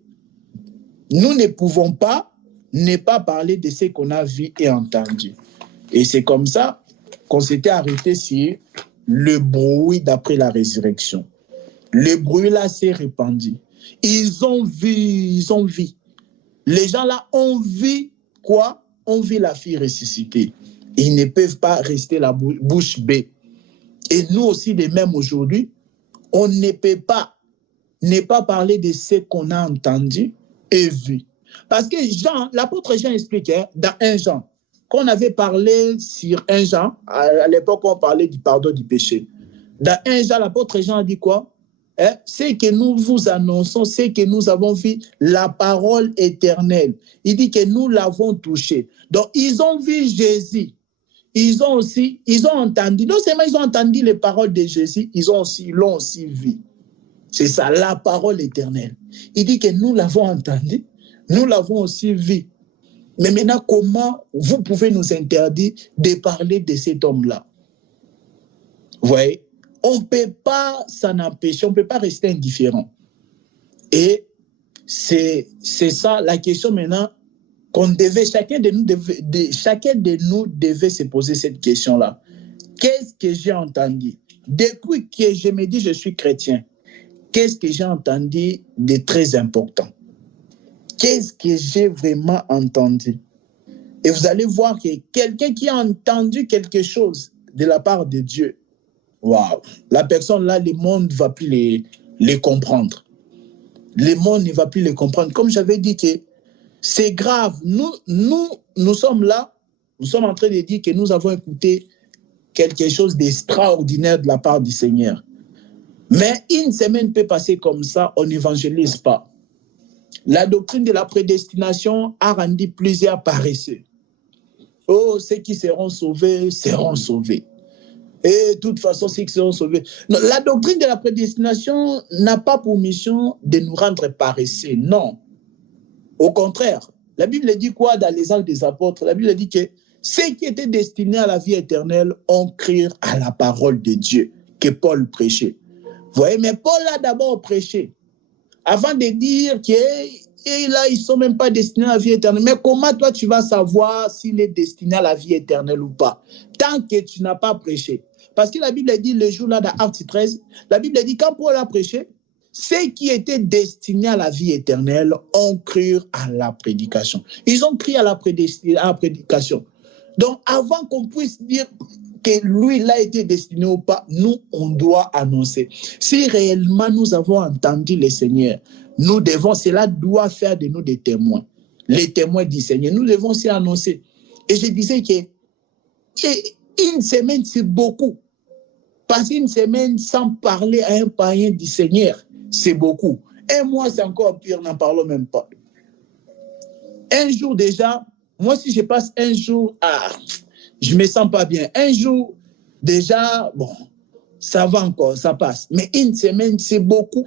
nous ne pouvons pas ne pas parler de ce qu'on a vu et entendu. Et c'est comme ça qu'on s'était arrêté sur le bruit d'après la résurrection. Le bruit là s'est répandu. Ils ont vu. Les gens là ont vu quoi? Ont vu la fille ressuscitée. Ils ne peuvent pas rester la bouche bée. Et nous aussi, de même aujourd'hui, on ne peut pas ne pas parler de ce qu'on a entendu et vu. Parce que Jean, l'apôtre Jean expliquait dans 1 Jean, qu'on avait parlé sur 1 Jean, à l'époque on parlait du pardon du péché. Dans 1 Jean, l'apôtre Jean a dit quoi? C'est que nous vous annonçons, c'est que nous avons vu la parole éternelle. Il dit que nous l'avons touché. Donc, ils ont vu Jésus. Ils ont entendu. Non seulement ils ont entendu les paroles de Jésus, ils l'ont aussi vu. C'est ça, la parole éternelle. Il dit que nous l'avons entendu, nous l'avons aussi vu. Mais maintenant, comment vous pouvez nous interdire de parler de cet homme-là? Vous voyez? On ne peut pas s'en empêcher, on ne peut pas rester indifférent. Et c'est ça la question maintenant qu'on devait, chacun de nous devait se poser cette question-là. Qu'est-ce que j'ai entendu? Depuis que je me dis je suis chrétien, qu'est-ce que j'ai entendu de très important? Qu'est-ce que j'ai vraiment entendu? Et vous allez voir que quelqu'un qui a entendu quelque chose de la part de Dieu, waouh, la personne là, le monde ne va plus les comprendre. Le monde ne va plus les comprendre. Comme j'avais dit que c'est grave. Nous sommes là, nous sommes en train de dire que nous avons écouté quelque chose d'extraordinaire de la part du Seigneur. Mais une semaine peut passer comme ça, on n'évangélise pas. La doctrine de la prédestination a rendu plusieurs paresseux. Oh, ceux qui seront sauvés seront sauvés. Et de toute façon, ceux qui seront sauvés. Non, la doctrine de la prédestination n'a pas pour mission de nous rendre paresseux. Non. Au contraire, la Bible dit quoi dans les Actes des Apôtres? La Bible dit que ceux qui étaient destinés à la vie éternelle ont cru à la parole de Dieu que Paul prêchait. Vous voyez, mais Paul a d'abord prêché avant de dire que là, ils ne sont même pas destinés à la vie éternelle. Mais comment toi, tu vas savoir s'il est destiné à la vie éternelle ou pas? Tant que tu n'as pas prêché. Parce que la Bible dit le jour-là, dans Actes 13, la Bible dit quand Paul a prêché, ceux qui étaient destinés à la vie éternelle ont cru à la prédication. Ils ont cru à la prédication. Donc, avant qu'on puisse dire que lui, il a été destiné ou pas, nous, on doit annoncer. Si réellement nous avons entendu le Seigneur, nous devons, cela doit faire de nous des témoins. Les témoins du Seigneur. Nous devons aussi annoncer. Et je disais que une semaine, c'est beaucoup. Passer une semaine sans parler à un païen du Seigneur, c'est beaucoup. Un mois, c'est encore pire, n'en parlons même pas. Un jour déjà, moi, si je passe un jour, je ne me sens pas bien. Un jour, déjà, bon, ça va encore, ça passe. Mais une semaine, c'est beaucoup.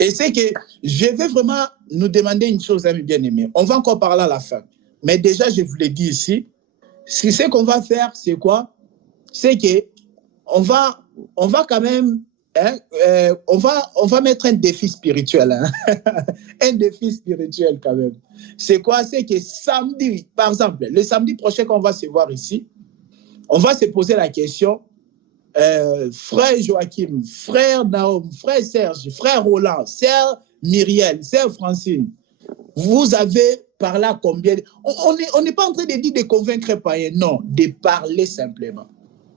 Et c'est que je vais vraiment nous demander une chose, amis bien-aimés. On va encore parler à la fin. Mais déjà, je vous l'ai dit ici, ce qu'on va faire, c'est quoi? C'est que on va quand même, on va mettre un défi spirituel. Hein? Un défi spirituel quand même. C'est quoi? C'est que samedi, par exemple, le samedi prochain qu'on va se voir ici, on va se poser la question, frère Joachim, frère Naom, frère Serge, frère Roland, sœur Myriel, sœur Francine, vous avez parlé à combien? On n'est pas en train de dire de convaincre païens, non, de parler simplement.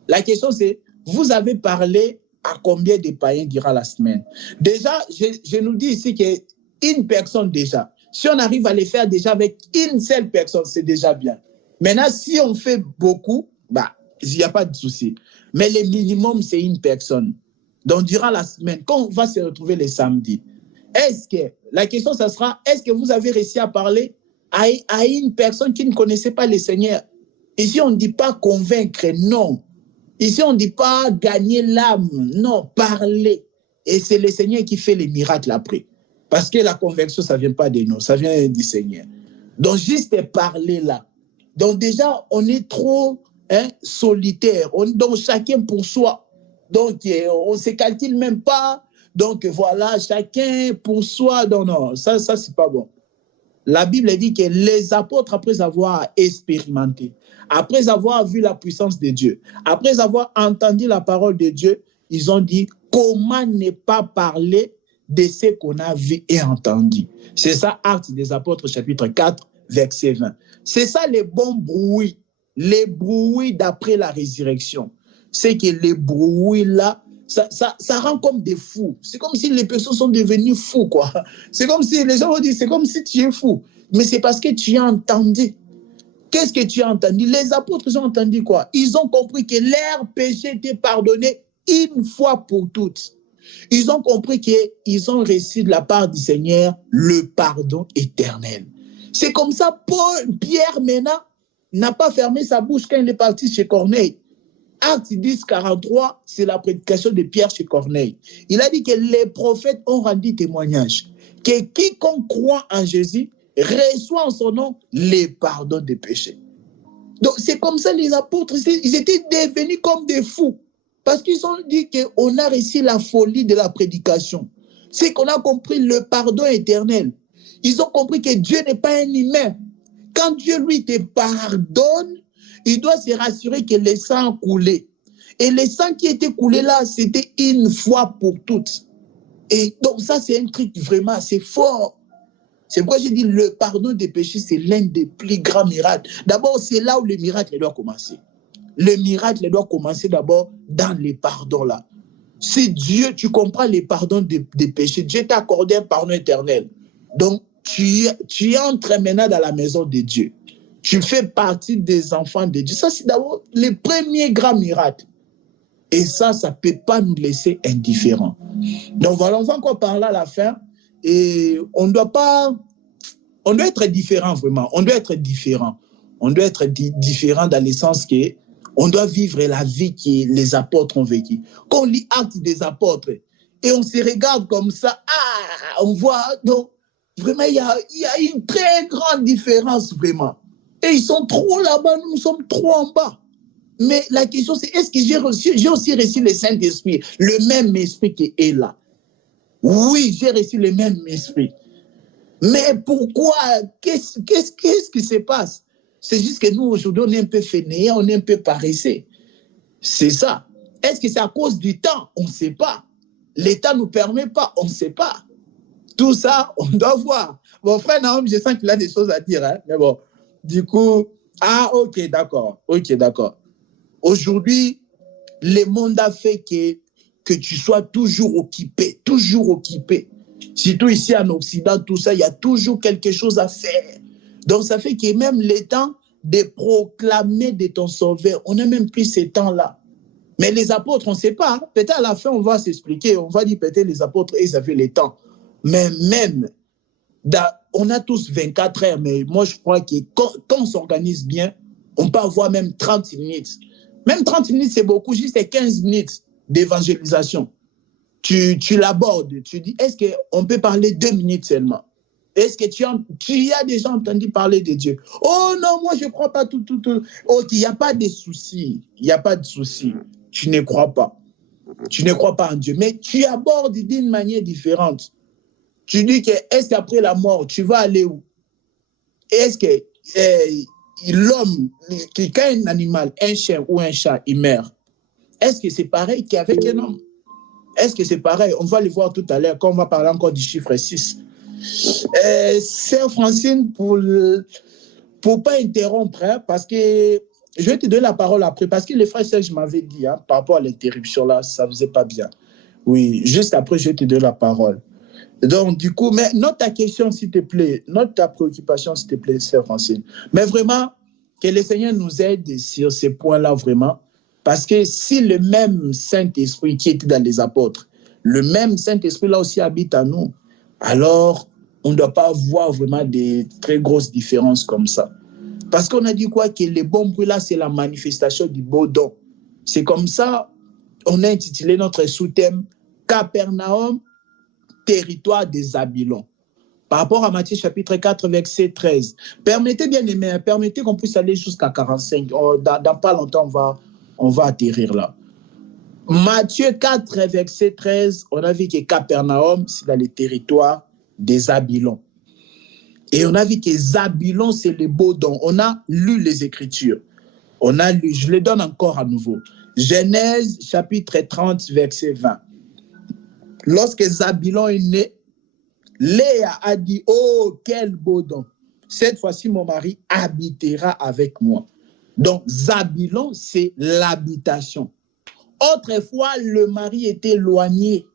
La question c'est, vous avez parlé à combien de païens durant la semaine? Déjà, je nous dis ici qu'une personne déjà, si on arrive à les faire déjà avec une seule personne, c'est déjà bien. Maintenant, si on fait beaucoup, il n'y a pas de souci. Mais le minimum, c'est une personne. Donc, durant la semaine, quand on va se retrouver le samedi, la question, ça sera, est-ce que vous avez réussi à parler à une personne qui ne connaissait pas le Seigneur? Ici, on ne dit pas convaincre, non. Ici, on ne dit pas gagner l'âme, non, parler. Et c'est le Seigneur qui fait les miracles après. Parce que la conversion, ça ne vient pas de nous, ça vient du Seigneur. Donc, juste parler là. Donc, déjà, on est trop solitaire. Donc, chacun pour soi. Donc, on ne se calcule même pas. Donc, voilà, chacun pour soi. Non, ça c'est pas bon. La Bible dit que les apôtres, après avoir expérimenté, après avoir vu la puissance de Dieu, après avoir entendu la parole de Dieu, ils ont dit comment ne pas parler de ce qu'on a vu et entendu. C'est ça, Actes des Apôtres, chapitre 4, verset 20. C'est ça les bons bruits, les bruits d'après la résurrection. C'est que les bruits là, ça rend comme des fous. C'est comme si les personnes sont devenues fous, quoi. C'est comme si les gens vont dire, c'est comme si tu es fou. Mais c'est parce que tu as entendu. Qu'est-ce que tu as entendu? Les apôtres ont entendu quoi? Ils ont compris que leur péché était pardonné une fois pour toutes. Ils ont compris qu'ils ont reçu de la part du Seigneur le pardon éternel. C'est comme ça, Pierre, maintenant, n'a pas fermé sa bouche quand il est parti chez Corneille. Acte 10, 43, c'est la prédication de Pierre chez Corneille. Il a dit que les prophètes ont rendu témoignage que quiconque croit en Jésus reçoit en son nom les pardons des péchés. Donc c'est comme ça les apôtres, ils étaient devenus comme des fous parce qu'ils ont dit qu'on a reçu la folie de la prédication. C'est qu'on a compris le pardon éternel. Ils ont compris que Dieu n'est pas un humain. Quand Dieu lui te pardonne, il doit se rassurer que le sang a coulé. Et le sang qui était coulé là, c'était une fois pour toutes. Et donc ça, c'est un truc vraiment assez fort. C'est pourquoi j'ai dit le pardon des péchés, c'est l'un des plus grands miracles. D'abord, c'est là où le miracle doit commencer. Le miracle doit commencer d'abord dans les pardons là. Si Dieu, tu comprends les pardons des péchés, Dieu t'a accordé un pardon éternel. Donc, tu entres maintenant dans la maison de Dieu. Tu fais partie des enfants de Dieu. Ça, c'est d'abord le premier grand miracle. Et ça ne peut pas nous laisser indifférents. Donc voilà, on va encore parler à la fin. Et on doit être différent vraiment. On doit être différent. On doit être différent dans le sens que on doit vivre la vie que les apôtres ont vécue. Quand on lit Actes des apôtres et on se regarde comme ça, on voit, donc vraiment, il y a une très grande différence vraiment. Et ils sont trop là-bas, nous sommes trop en bas. Mais la question c'est, est-ce que j'ai aussi reçu le Saint-Esprit, le même esprit qui est là? Oui, j'ai reçu le même esprit. Mais pourquoi? Qu'est-ce qui se passe? C'est juste que nous, aujourd'hui, on est un peu fainéants, on est un peu paresseux. C'est ça. Est-ce que c'est à cause du temps? On ne sait pas. l'État ne nous permet pas, on ne sait pas. Tout ça, on doit voir. Mon frère Naomi, je sens qu'il a des choses à dire, hein, mais bon, du coup, ok, d'accord. Aujourd'hui, le monde a fait que tu sois toujours occupé. Surtout ici en Occident, tout ça, il y a toujours quelque chose à faire. Donc, ça fait que même le temps de proclamer de ton sauveur, on n'a même plus ce temps-là. Mais les apôtres, on ne sait pas. Hein. Peut-être à la fin, on va s'expliquer. On va dire peut-être les apôtres, ils avaient le temps. Mais même, on a tous 24 heures, mais moi, je crois que quand on s'organise bien, on peut avoir même 30 minutes. Même 30 minutes, c'est beaucoup, juste 15 minutes d'évangélisation. Tu l'abordes, tu dis, est-ce qu'on peut parler 2 minutes seulement? Est-ce que tu as déjà entendu parler de Dieu? Oh non, moi je ne crois pas tout. Ok, il n'y a pas de souci. Tu ne crois pas. Tu ne crois pas en Dieu. Mais tu abordes d'une manière différente. Tu dis que est-ce qu'après la mort, tu vas aller où? Est-ce que l'homme, quand un animal, un chien ou un chat, il meurt, est-ce que c'est pareil qu'avec un homme? Est-ce que c'est pareil? On va le voir tout à l'heure quand on va parler encore du chiffre 6. Sœur Francine, pour pas interrompre, hein, parce que je vais te donner la parole après, parce que les frères Serge m'avaient dit, hein, par rapport à l'interruption là, ça ne faisait pas bien. Oui, juste après, je vais te donner la parole. Donc, du coup, mais note ta question, s'il te plaît, note ta préoccupation, s'il te plaît, Sœur Francine. Mais vraiment, que le Seigneur nous aide sur ces points-là, vraiment, parce que si le même Saint-Esprit qui était dans les apôtres, le même Saint-Esprit là aussi habite en nous, alors on ne doit pas voir vraiment des très grosses différences comme ça. Parce qu'on a dit quoi? Que le bon bruit là, c'est la manifestation du beau don. C'est comme ça, on a intitulé notre sous-thème Capernaum, territoire des Zabylons. Par rapport à Matthieu chapitre 4, verset 13. Permettez, bien aimé, permettez qu'on puisse aller jusqu'à 45. Dans pas longtemps, on va atterrir là. Matthieu 4, verset 13, on a vu que Capernaum, c'est dans le territoire des Zabylons. Et on a vu que Zabylon, c'est le beau don. On a lu les Écritures. On a lu, je les donne encore à nouveau. Genèse chapitre 30, verset 20. Lorsque Zabylon est né, Léa a dit, oh, quel beau don. Cette fois-ci, mon mari habitera avec moi. Donc, Zabylon, c'est l'habitation. Autrefois, le mari était éloigné.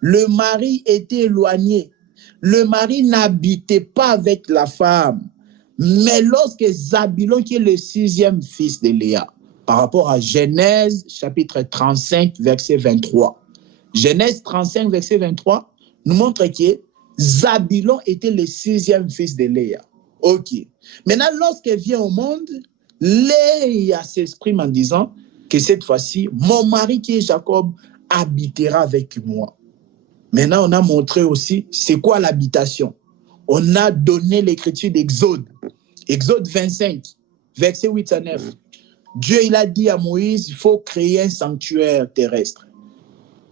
Le mari n'habitait pas avec la femme. Mais lorsque Zabylon, qui est le 6e fils de Léa, par rapport à Genèse, chapitre 35, verset 23. Genèse 35, verset 23, nous montre que Zabylon était le 6e fils de Léa. Ok. Maintenant, lorsqu'elle vient au monde, Léa s'exprime en disant que cette fois-ci, mon mari qui est Jacob habitera avec moi. Maintenant, on a montré aussi c'est quoi l'habitation. On a donné l'écriture d'Exode. Exode 25, verset 8 à 9. Dieu, il a dit à Moïse, il faut créer un sanctuaire terrestre.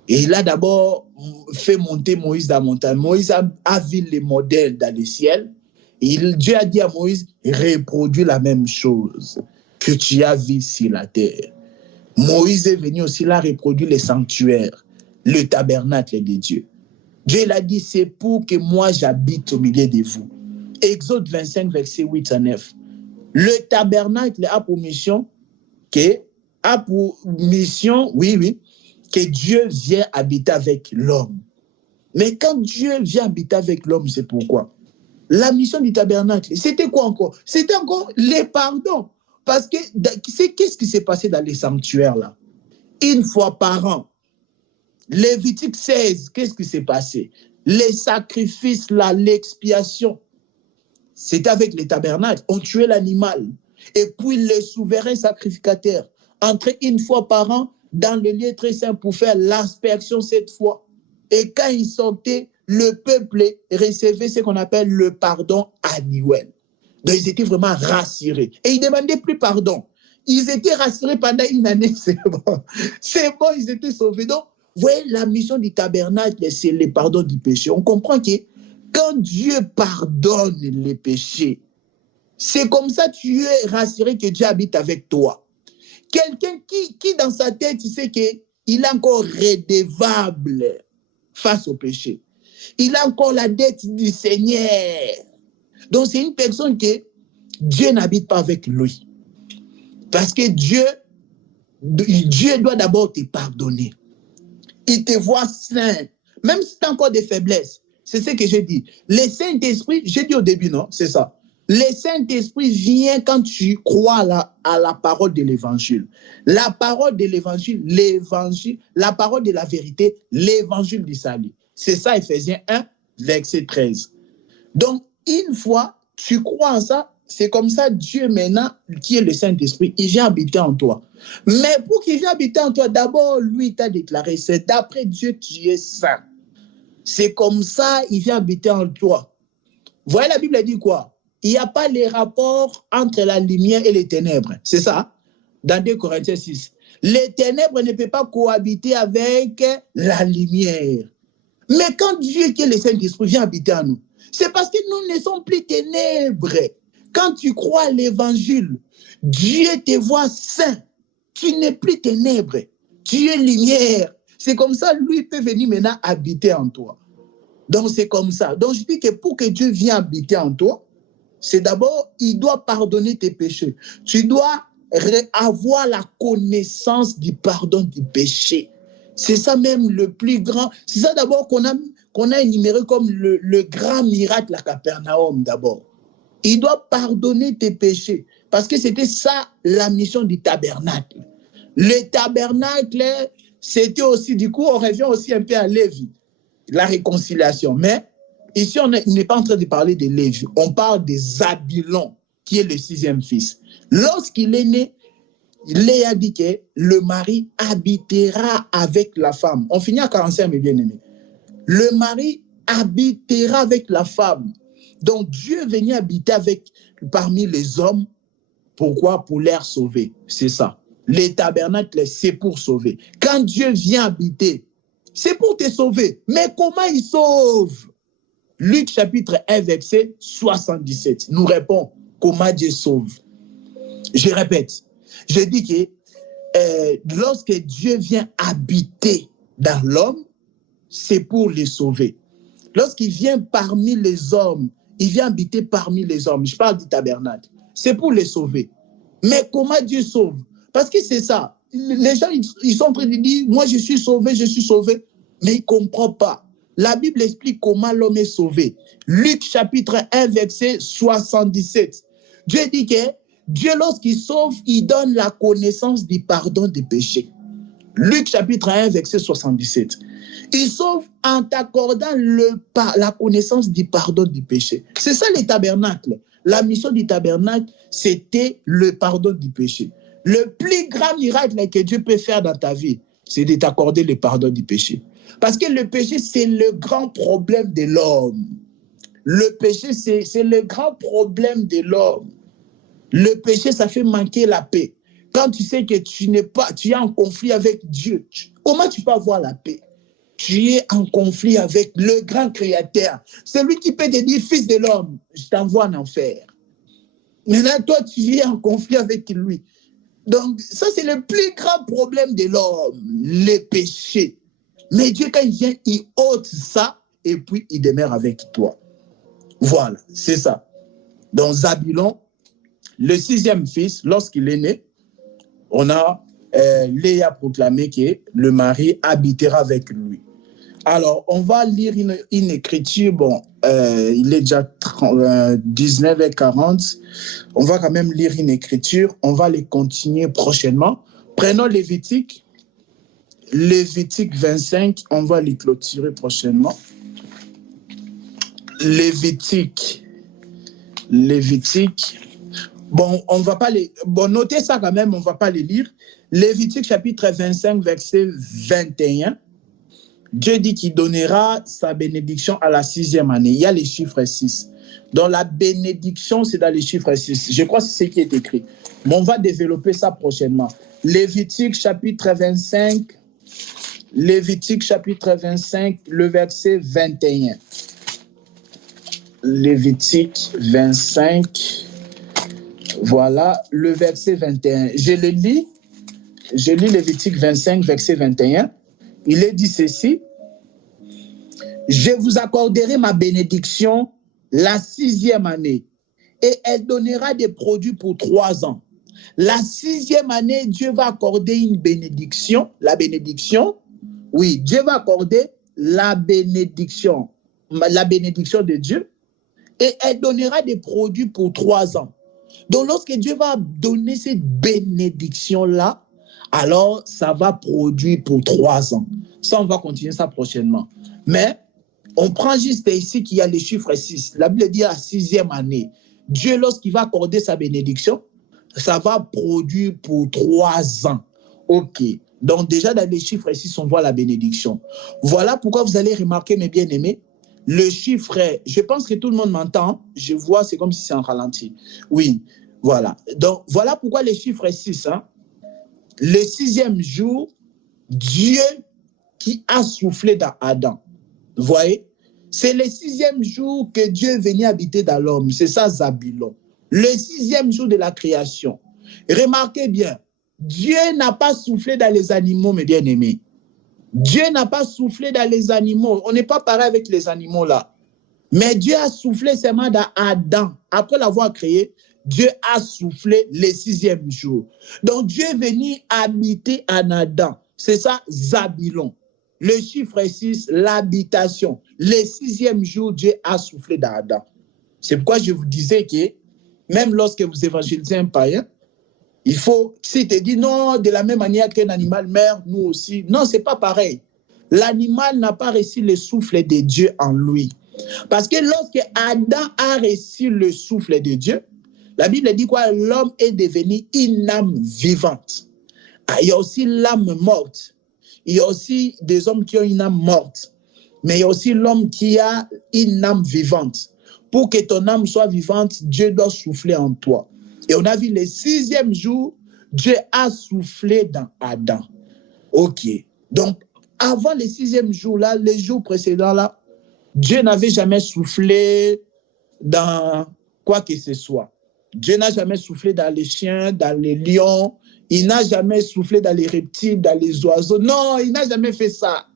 Et il a d'abord fait monter Moïse dans la montagne. Moïse a vu les modèles dans le ciel. Et Dieu a dit à Moïse, reproduis la même chose que tu as vu sur la terre. Moïse est venu aussi, il a reproduit les sanctuaires, le tabernacle de Dieu. Dieu l'a dit, c'est pour que moi j'habite au milieu de vous. Exode 25, verset 8 à 9. Le tabernacle a pour mission que Dieu vient habiter avec l'homme. Mais quand Dieu vient habiter avec l'homme, c'est pourquoi? La mission du tabernacle, c'était quoi encore? C'était encore les pardons. Parce que qu'est-ce qui s'est passé dans les sanctuaires là? Une fois par an. Lévitique 16, qu'est-ce qui s'est passé? Les sacrifices là, l'expiation. C'était avec les tabernacles. On tuait l'animal. Et puis le souverain sacrificateur entrait une fois par an dans le lieu très saint pour faire l'aspersion cette fois. Et quand il sortait, le peuple recevait ce qu'on appelle le pardon annuel. Donc ils étaient vraiment rassurés. Et ils ne demandaient plus pardon. Ils étaient rassurés pendant une année, c'est bon. C'est bon, ils étaient sauvés. Donc, vous voyez, la mission du tabernacle, c'est le pardon du péché. On comprend que quand Dieu pardonne les péchés, c'est comme ça que tu es rassuré que Dieu habite avec toi. Quelqu'un qui dans sa tête, tu sais qu'il il est encore redevable face au péché. Il a encore la dette du Seigneur. Donc, c'est une personne que Dieu n'habite pas avec lui. Parce que Dieu doit d'abord te pardonner. Il te voit saint. Même si tu as encore des faiblesses. C'est ce que j'ai dit. Le Saint-Esprit, j'ai dit au début, non? C'est ça. Le Saint-Esprit vient quand tu crois à la parole de l'Évangile. La parole de l'Évangile, la parole de la vérité, l'Évangile du salut. C'est ça, Ephésiens 1, verset 13. Donc, une fois, tu crois en ça, c'est comme ça, Dieu maintenant, qui est le Saint-Esprit, il vient habiter en toi. Mais pour qu'il vienne habiter en toi, d'abord, lui t'a déclaré, c'est d'après Dieu, tu es saint. C'est comme ça, il vient habiter en toi. Vous voyez, la Bible dit quoi? Il n'y a pas les rapports entre la lumière et les ténèbres. C'est ça? Dans 2 Corinthiens 6. Les ténèbres ne peuvent pas cohabiter avec la lumière. Mais quand Dieu, qui est le Saint-Esprit, vient habiter en nous, c'est parce que nous ne sommes plus ténèbres. Quand tu crois à l'Évangile, Dieu te voit saint. Tu n'es plus ténèbres. Tu es lumière. C'est comme ça, lui peut venir maintenant habiter en toi. Donc, c'est comme ça. Donc, je dis que pour que Dieu vienne habiter en toi, c'est d'abord, il doit pardonner tes péchés. Tu dois avoir la connaissance du pardon du péché. C'est ça même le plus grand. C'est ça d'abord qu'on a énuméré comme le grand miracle à Capernaum d'abord. Il doit pardonner tes péchés. Parce que c'était ça la mission du tabernacle. Le tabernacle, c'était aussi, du coup, on revient aussi un peu à Lévi, la réconciliation. Mais ici, on n'est pas en train de parler de Lévi. On parle de Zabulon, qui est le 6e fils. Lorsqu'il est né, Léa dit que le mari habitera avec la femme. On finit à 45, mes bien-aimés. Le mari habitera avec la femme. Donc, Dieu venait habiter parmi les hommes. Pourquoi? Pour les sauver. C'est ça. Les tabernacles, c'est pour sauver. Quand Dieu vient habiter, c'est pour te sauver. Mais comment il sauve? Luc chapitre 1, verset 77 nous répond comment Dieu sauve. Je répète, je dis que lorsque Dieu vient habiter dans l'homme, c'est pour les sauver. Lorsqu'il vient parmi les hommes, il vient habiter parmi les hommes. Je parle du tabernacle. C'est pour les sauver. Mais comment Dieu sauve? Parce que c'est ça. Les gens, ils sont en train de dire, moi je suis sauvé, mais ils ne comprennent pas. La Bible explique comment l'homme est sauvé. Luc chapitre 1, verset 77. Dieu dit que Dieu, lorsqu'il sauve, il donne la connaissance du pardon des péchés. Luc chapitre 1, verset 77. Il sauve en t'accordant la connaissance du pardon du péché. C'est ça les tabernacles. La mission du tabernacle, c'était le pardon du péché. Le plus grand miracle que Dieu peut faire dans ta vie, c'est de t'accorder le pardon du péché. Parce que le péché, c'est le grand problème de l'homme. Le péché, c'est le grand problème de l'homme. Le péché, ça fait manquer la paix. Quand tu sais que tu es en conflit avec Dieu, comment tu peux avoir la paix? Tu es en conflit avec le grand créateur. Celui qui peut te dire, fils de l'homme, je t'envoie en enfer. Maintenant, toi, tu es en conflit avec lui. Donc, ça, c'est le plus grand problème de l'homme, le péché. Mais Dieu, quand il vient, il ôte ça et puis il demeure avec toi. Voilà, c'est ça. Donc, Zabulon, le 6e fils, lorsqu'il est né, on a Léa proclamé que le mari habitera avec lui. Alors, on va lire une écriture. Bon, il est déjà 19h40. On va quand même lire une écriture. On va les continuer prochainement. Prenons Lévitique 25. On va les clôturer prochainement. Lévitique. Bon, on va pas les... Bon, notez ça quand même, on ne va pas les lire. Lévitique chapitre 25, verset 21. Dieu dit qu'il donnera sa bénédiction à la 6e année. Il y a les chiffres 6. Donc la bénédiction, c'est dans les chiffres 6. Je crois que c'est ce qui est écrit. Mais on va développer ça prochainement. Lévitique chapitre 25. Lévitique chapitre 25, le verset 21. Lévitique 25. Voilà, le verset 21. Je le lis. Je lis Lévitique 25, verset 21. Il est dit ceci. Je vous accorderai ma bénédiction la 6e année et elle donnera des produits pour 3 ans. La 6e année, Dieu va accorder une bénédiction. La bénédiction, oui, Dieu va accorder la bénédiction de Dieu et elle donnera des produits pour 3 ans. Donc, lorsque Dieu va donner cette bénédiction-là, alors ça va produire pour 3 ans. Ça, on va continuer ça prochainement. Mais on prend juste ici qu'il y a le chiffre 6. La Bible dit la 6e année. Dieu, lorsqu'il va accorder sa bénédiction, ça va produire pour 3 ans. OK. Donc, déjà, dans les chiffres 6, on voit la bénédiction. Voilà pourquoi vous allez remarquer, mes bien-aimés, le chiffre, je pense que tout le monde m'entend. Je vois, c'est comme si c'est en ralenti. Oui, voilà. Donc, voilà pourquoi le chiffre 6. Le 6e jour, Dieu qui a soufflé dans Adam. Vous voyez? C'est le 6e jour que Dieu est venu habiter dans l'homme. C'est ça, Zabulon. Le 6e jour de la création. Remarquez bien, Dieu n'a pas soufflé dans les animaux, mes bien-aimés. Dieu n'a pas soufflé dans les animaux. On n'est pas pareil avec les animaux là. Mais Dieu a soufflé seulement dans Adam. Après l'avoir créé, Dieu a soufflé le 6e jour. Donc Dieu est venu habiter en Adam. C'est ça, Zabulon. Le chiffre 6, l'habitation. Le 6e jour, Dieu a soufflé dans Adam. C'est pourquoi je vous disais que même lorsque vous évangélisez un païen, il faut, s'il te dit non, de la même manière qu'un animal meurt, nous aussi. Non, ce n'est pas pareil. L'animal n'a pas reçu le souffle de Dieu en lui. Parce que lorsque Adam a reçu le souffle de Dieu, la Bible dit quoi? L'homme est devenu une âme vivante. Il y a aussi l'âme morte. Il y a aussi des hommes qui ont une âme morte. Mais il y a aussi l'homme qui a une âme vivante. Pour que ton âme soit vivante, Dieu doit souffler en toi. Et on a vu le 6e jour, Dieu a soufflé dans Adam. OK. Donc, avant le 6e jour-là, les jours précédents-là, Dieu n'avait jamais soufflé dans quoi que ce soit. Dieu n'a jamais soufflé dans les chiens, dans les lions. Il n'a jamais soufflé dans les reptiles, dans les oiseaux. Non, il n'a jamais fait ça.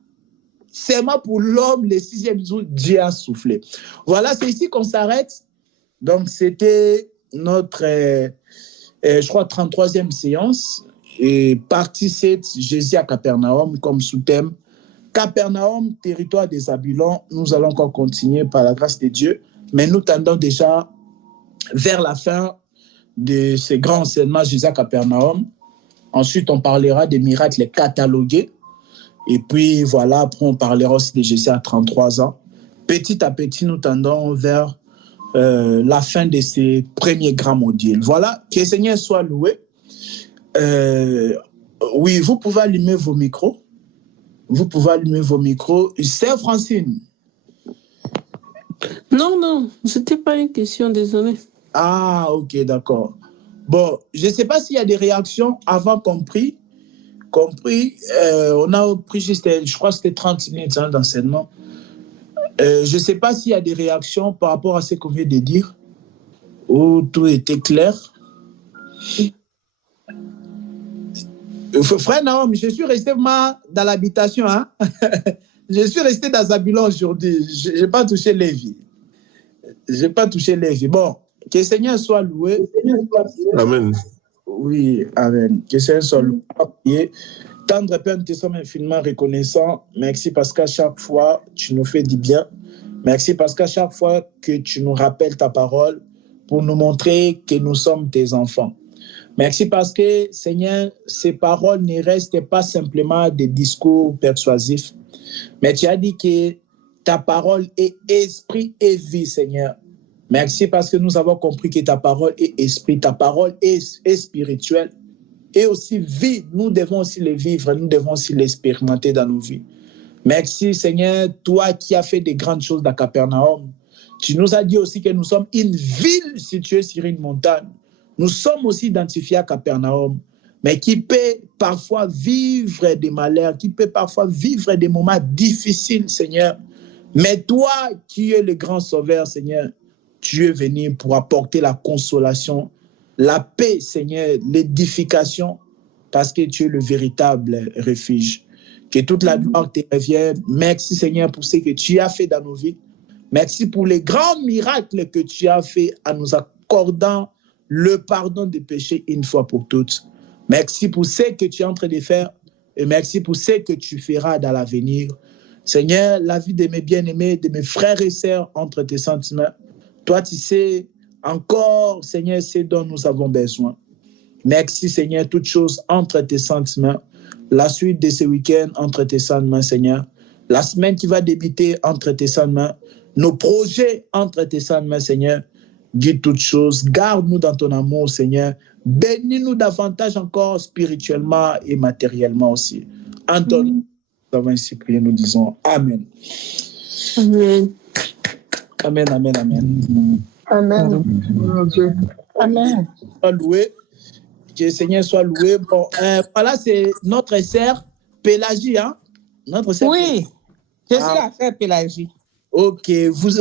Seulement pour l'homme, le 6e jour, Dieu a soufflé. Voilà, c'est ici qu'on s'arrête. Donc, c'était notre, je crois, 33e séance. Et partie 7, Jésus à Capernaum, comme sous-thème. Capernaum, territoire des Zabulons. Nous allons encore continuer par la grâce de Dieu. Mais nous tendons déjà vers la fin de ce grand enseignement Jésus à Capernaum. Ensuite, on parlera des miracles catalogués. Et puis, voilà, après, on parlera aussi de Jésus à 33 ans. Petit à petit, nous tendons vers la fin de ces premiers grands modules. Voilà, que le Seigneur soit loué. Oui, vous pouvez allumer vos micros. Vous pouvez allumer vos micros. Sœur Francine. Non, ce n'était pas une question, désolé. Ah, ok, d'accord. Bon, je ne sais pas s'il y a des réactions avant compris. On a pris juste, je crois que c'était 30 minutes d'enseignement. Je ne sais pas s'il y a des réactions par rapport à ce qu'on vient de dire, où tout était clair. Frère Naom, je suis resté dans l'habitation. Hein? Je suis resté dans Zabulon aujourd'hui. Je n'ai pas touché Lévi. Bon, que le Seigneur soit loué. Amen. Oui, amen. Que le Seigneur soit loué. Tendre Père, nous te sommes infiniment reconnaissants. Merci parce qu'à chaque fois, tu nous fais du bien. Merci parce qu'à chaque fois que tu nous rappelles ta parole pour nous montrer que nous sommes tes enfants. Merci parce que, Seigneur, ces paroles ne restent pas simplement des discours persuasifs, mais tu as dit que ta parole est esprit et vie, Seigneur. Merci parce que nous avons compris que ta parole est esprit, ta parole est spirituelle et aussi vie. Nous devons aussi le vivre, nous devons aussi l'expérimenter dans nos vies. Merci, Seigneur, toi qui as fait des grandes choses dans Capernaum. Tu nous as dit aussi que nous sommes une ville située sur une montagne. Nous sommes aussi identifiés à Capernaum, mais qui peut parfois vivre des malheurs, qui peut parfois vivre des moments difficiles, Seigneur. Mais toi, qui es le grand sauveur, Seigneur, tu es venu pour apporter la consolation, la paix, Seigneur, l'édification parce que tu es le véritable refuge. Que toute la gloire te revienne. Merci Seigneur pour ce que tu as fait dans nos vies. Merci pour les grands miracles que tu as fait en nous accordant le pardon des péchés une fois pour toutes. Merci pour ce que tu es en train de faire et merci pour ce que tu feras dans l'avenir. Seigneur, la vie de mes bien-aimés, de mes frères et sœurs entre tes sentiments. Toi, tu sais encore, Seigneur, ce dont nous avons besoin. Merci, Seigneur, toutes choses entre tes sentiments. La suite de ce week-end entre tes sentiments, Seigneur. La semaine qui va débuter entre tes sentiments. Nos projets entre tes sentiments, Seigneur. Guide toutes choses. Garde-nous dans ton amour, Seigneur. Bénis-nous davantage encore spirituellement et matériellement aussi. En ton nom, nous avons ainsi prié, nous disons Amen. Amen. Amen, amen, amen. Amen. Mon Dieu. Amen. Sois loué. Que le Seigneur soit loué. Bon, voilà, c'est notre sœur Pélagie, hein? Notre sœur Oui, je suis Ah. la frère Pélagie. Ok, vous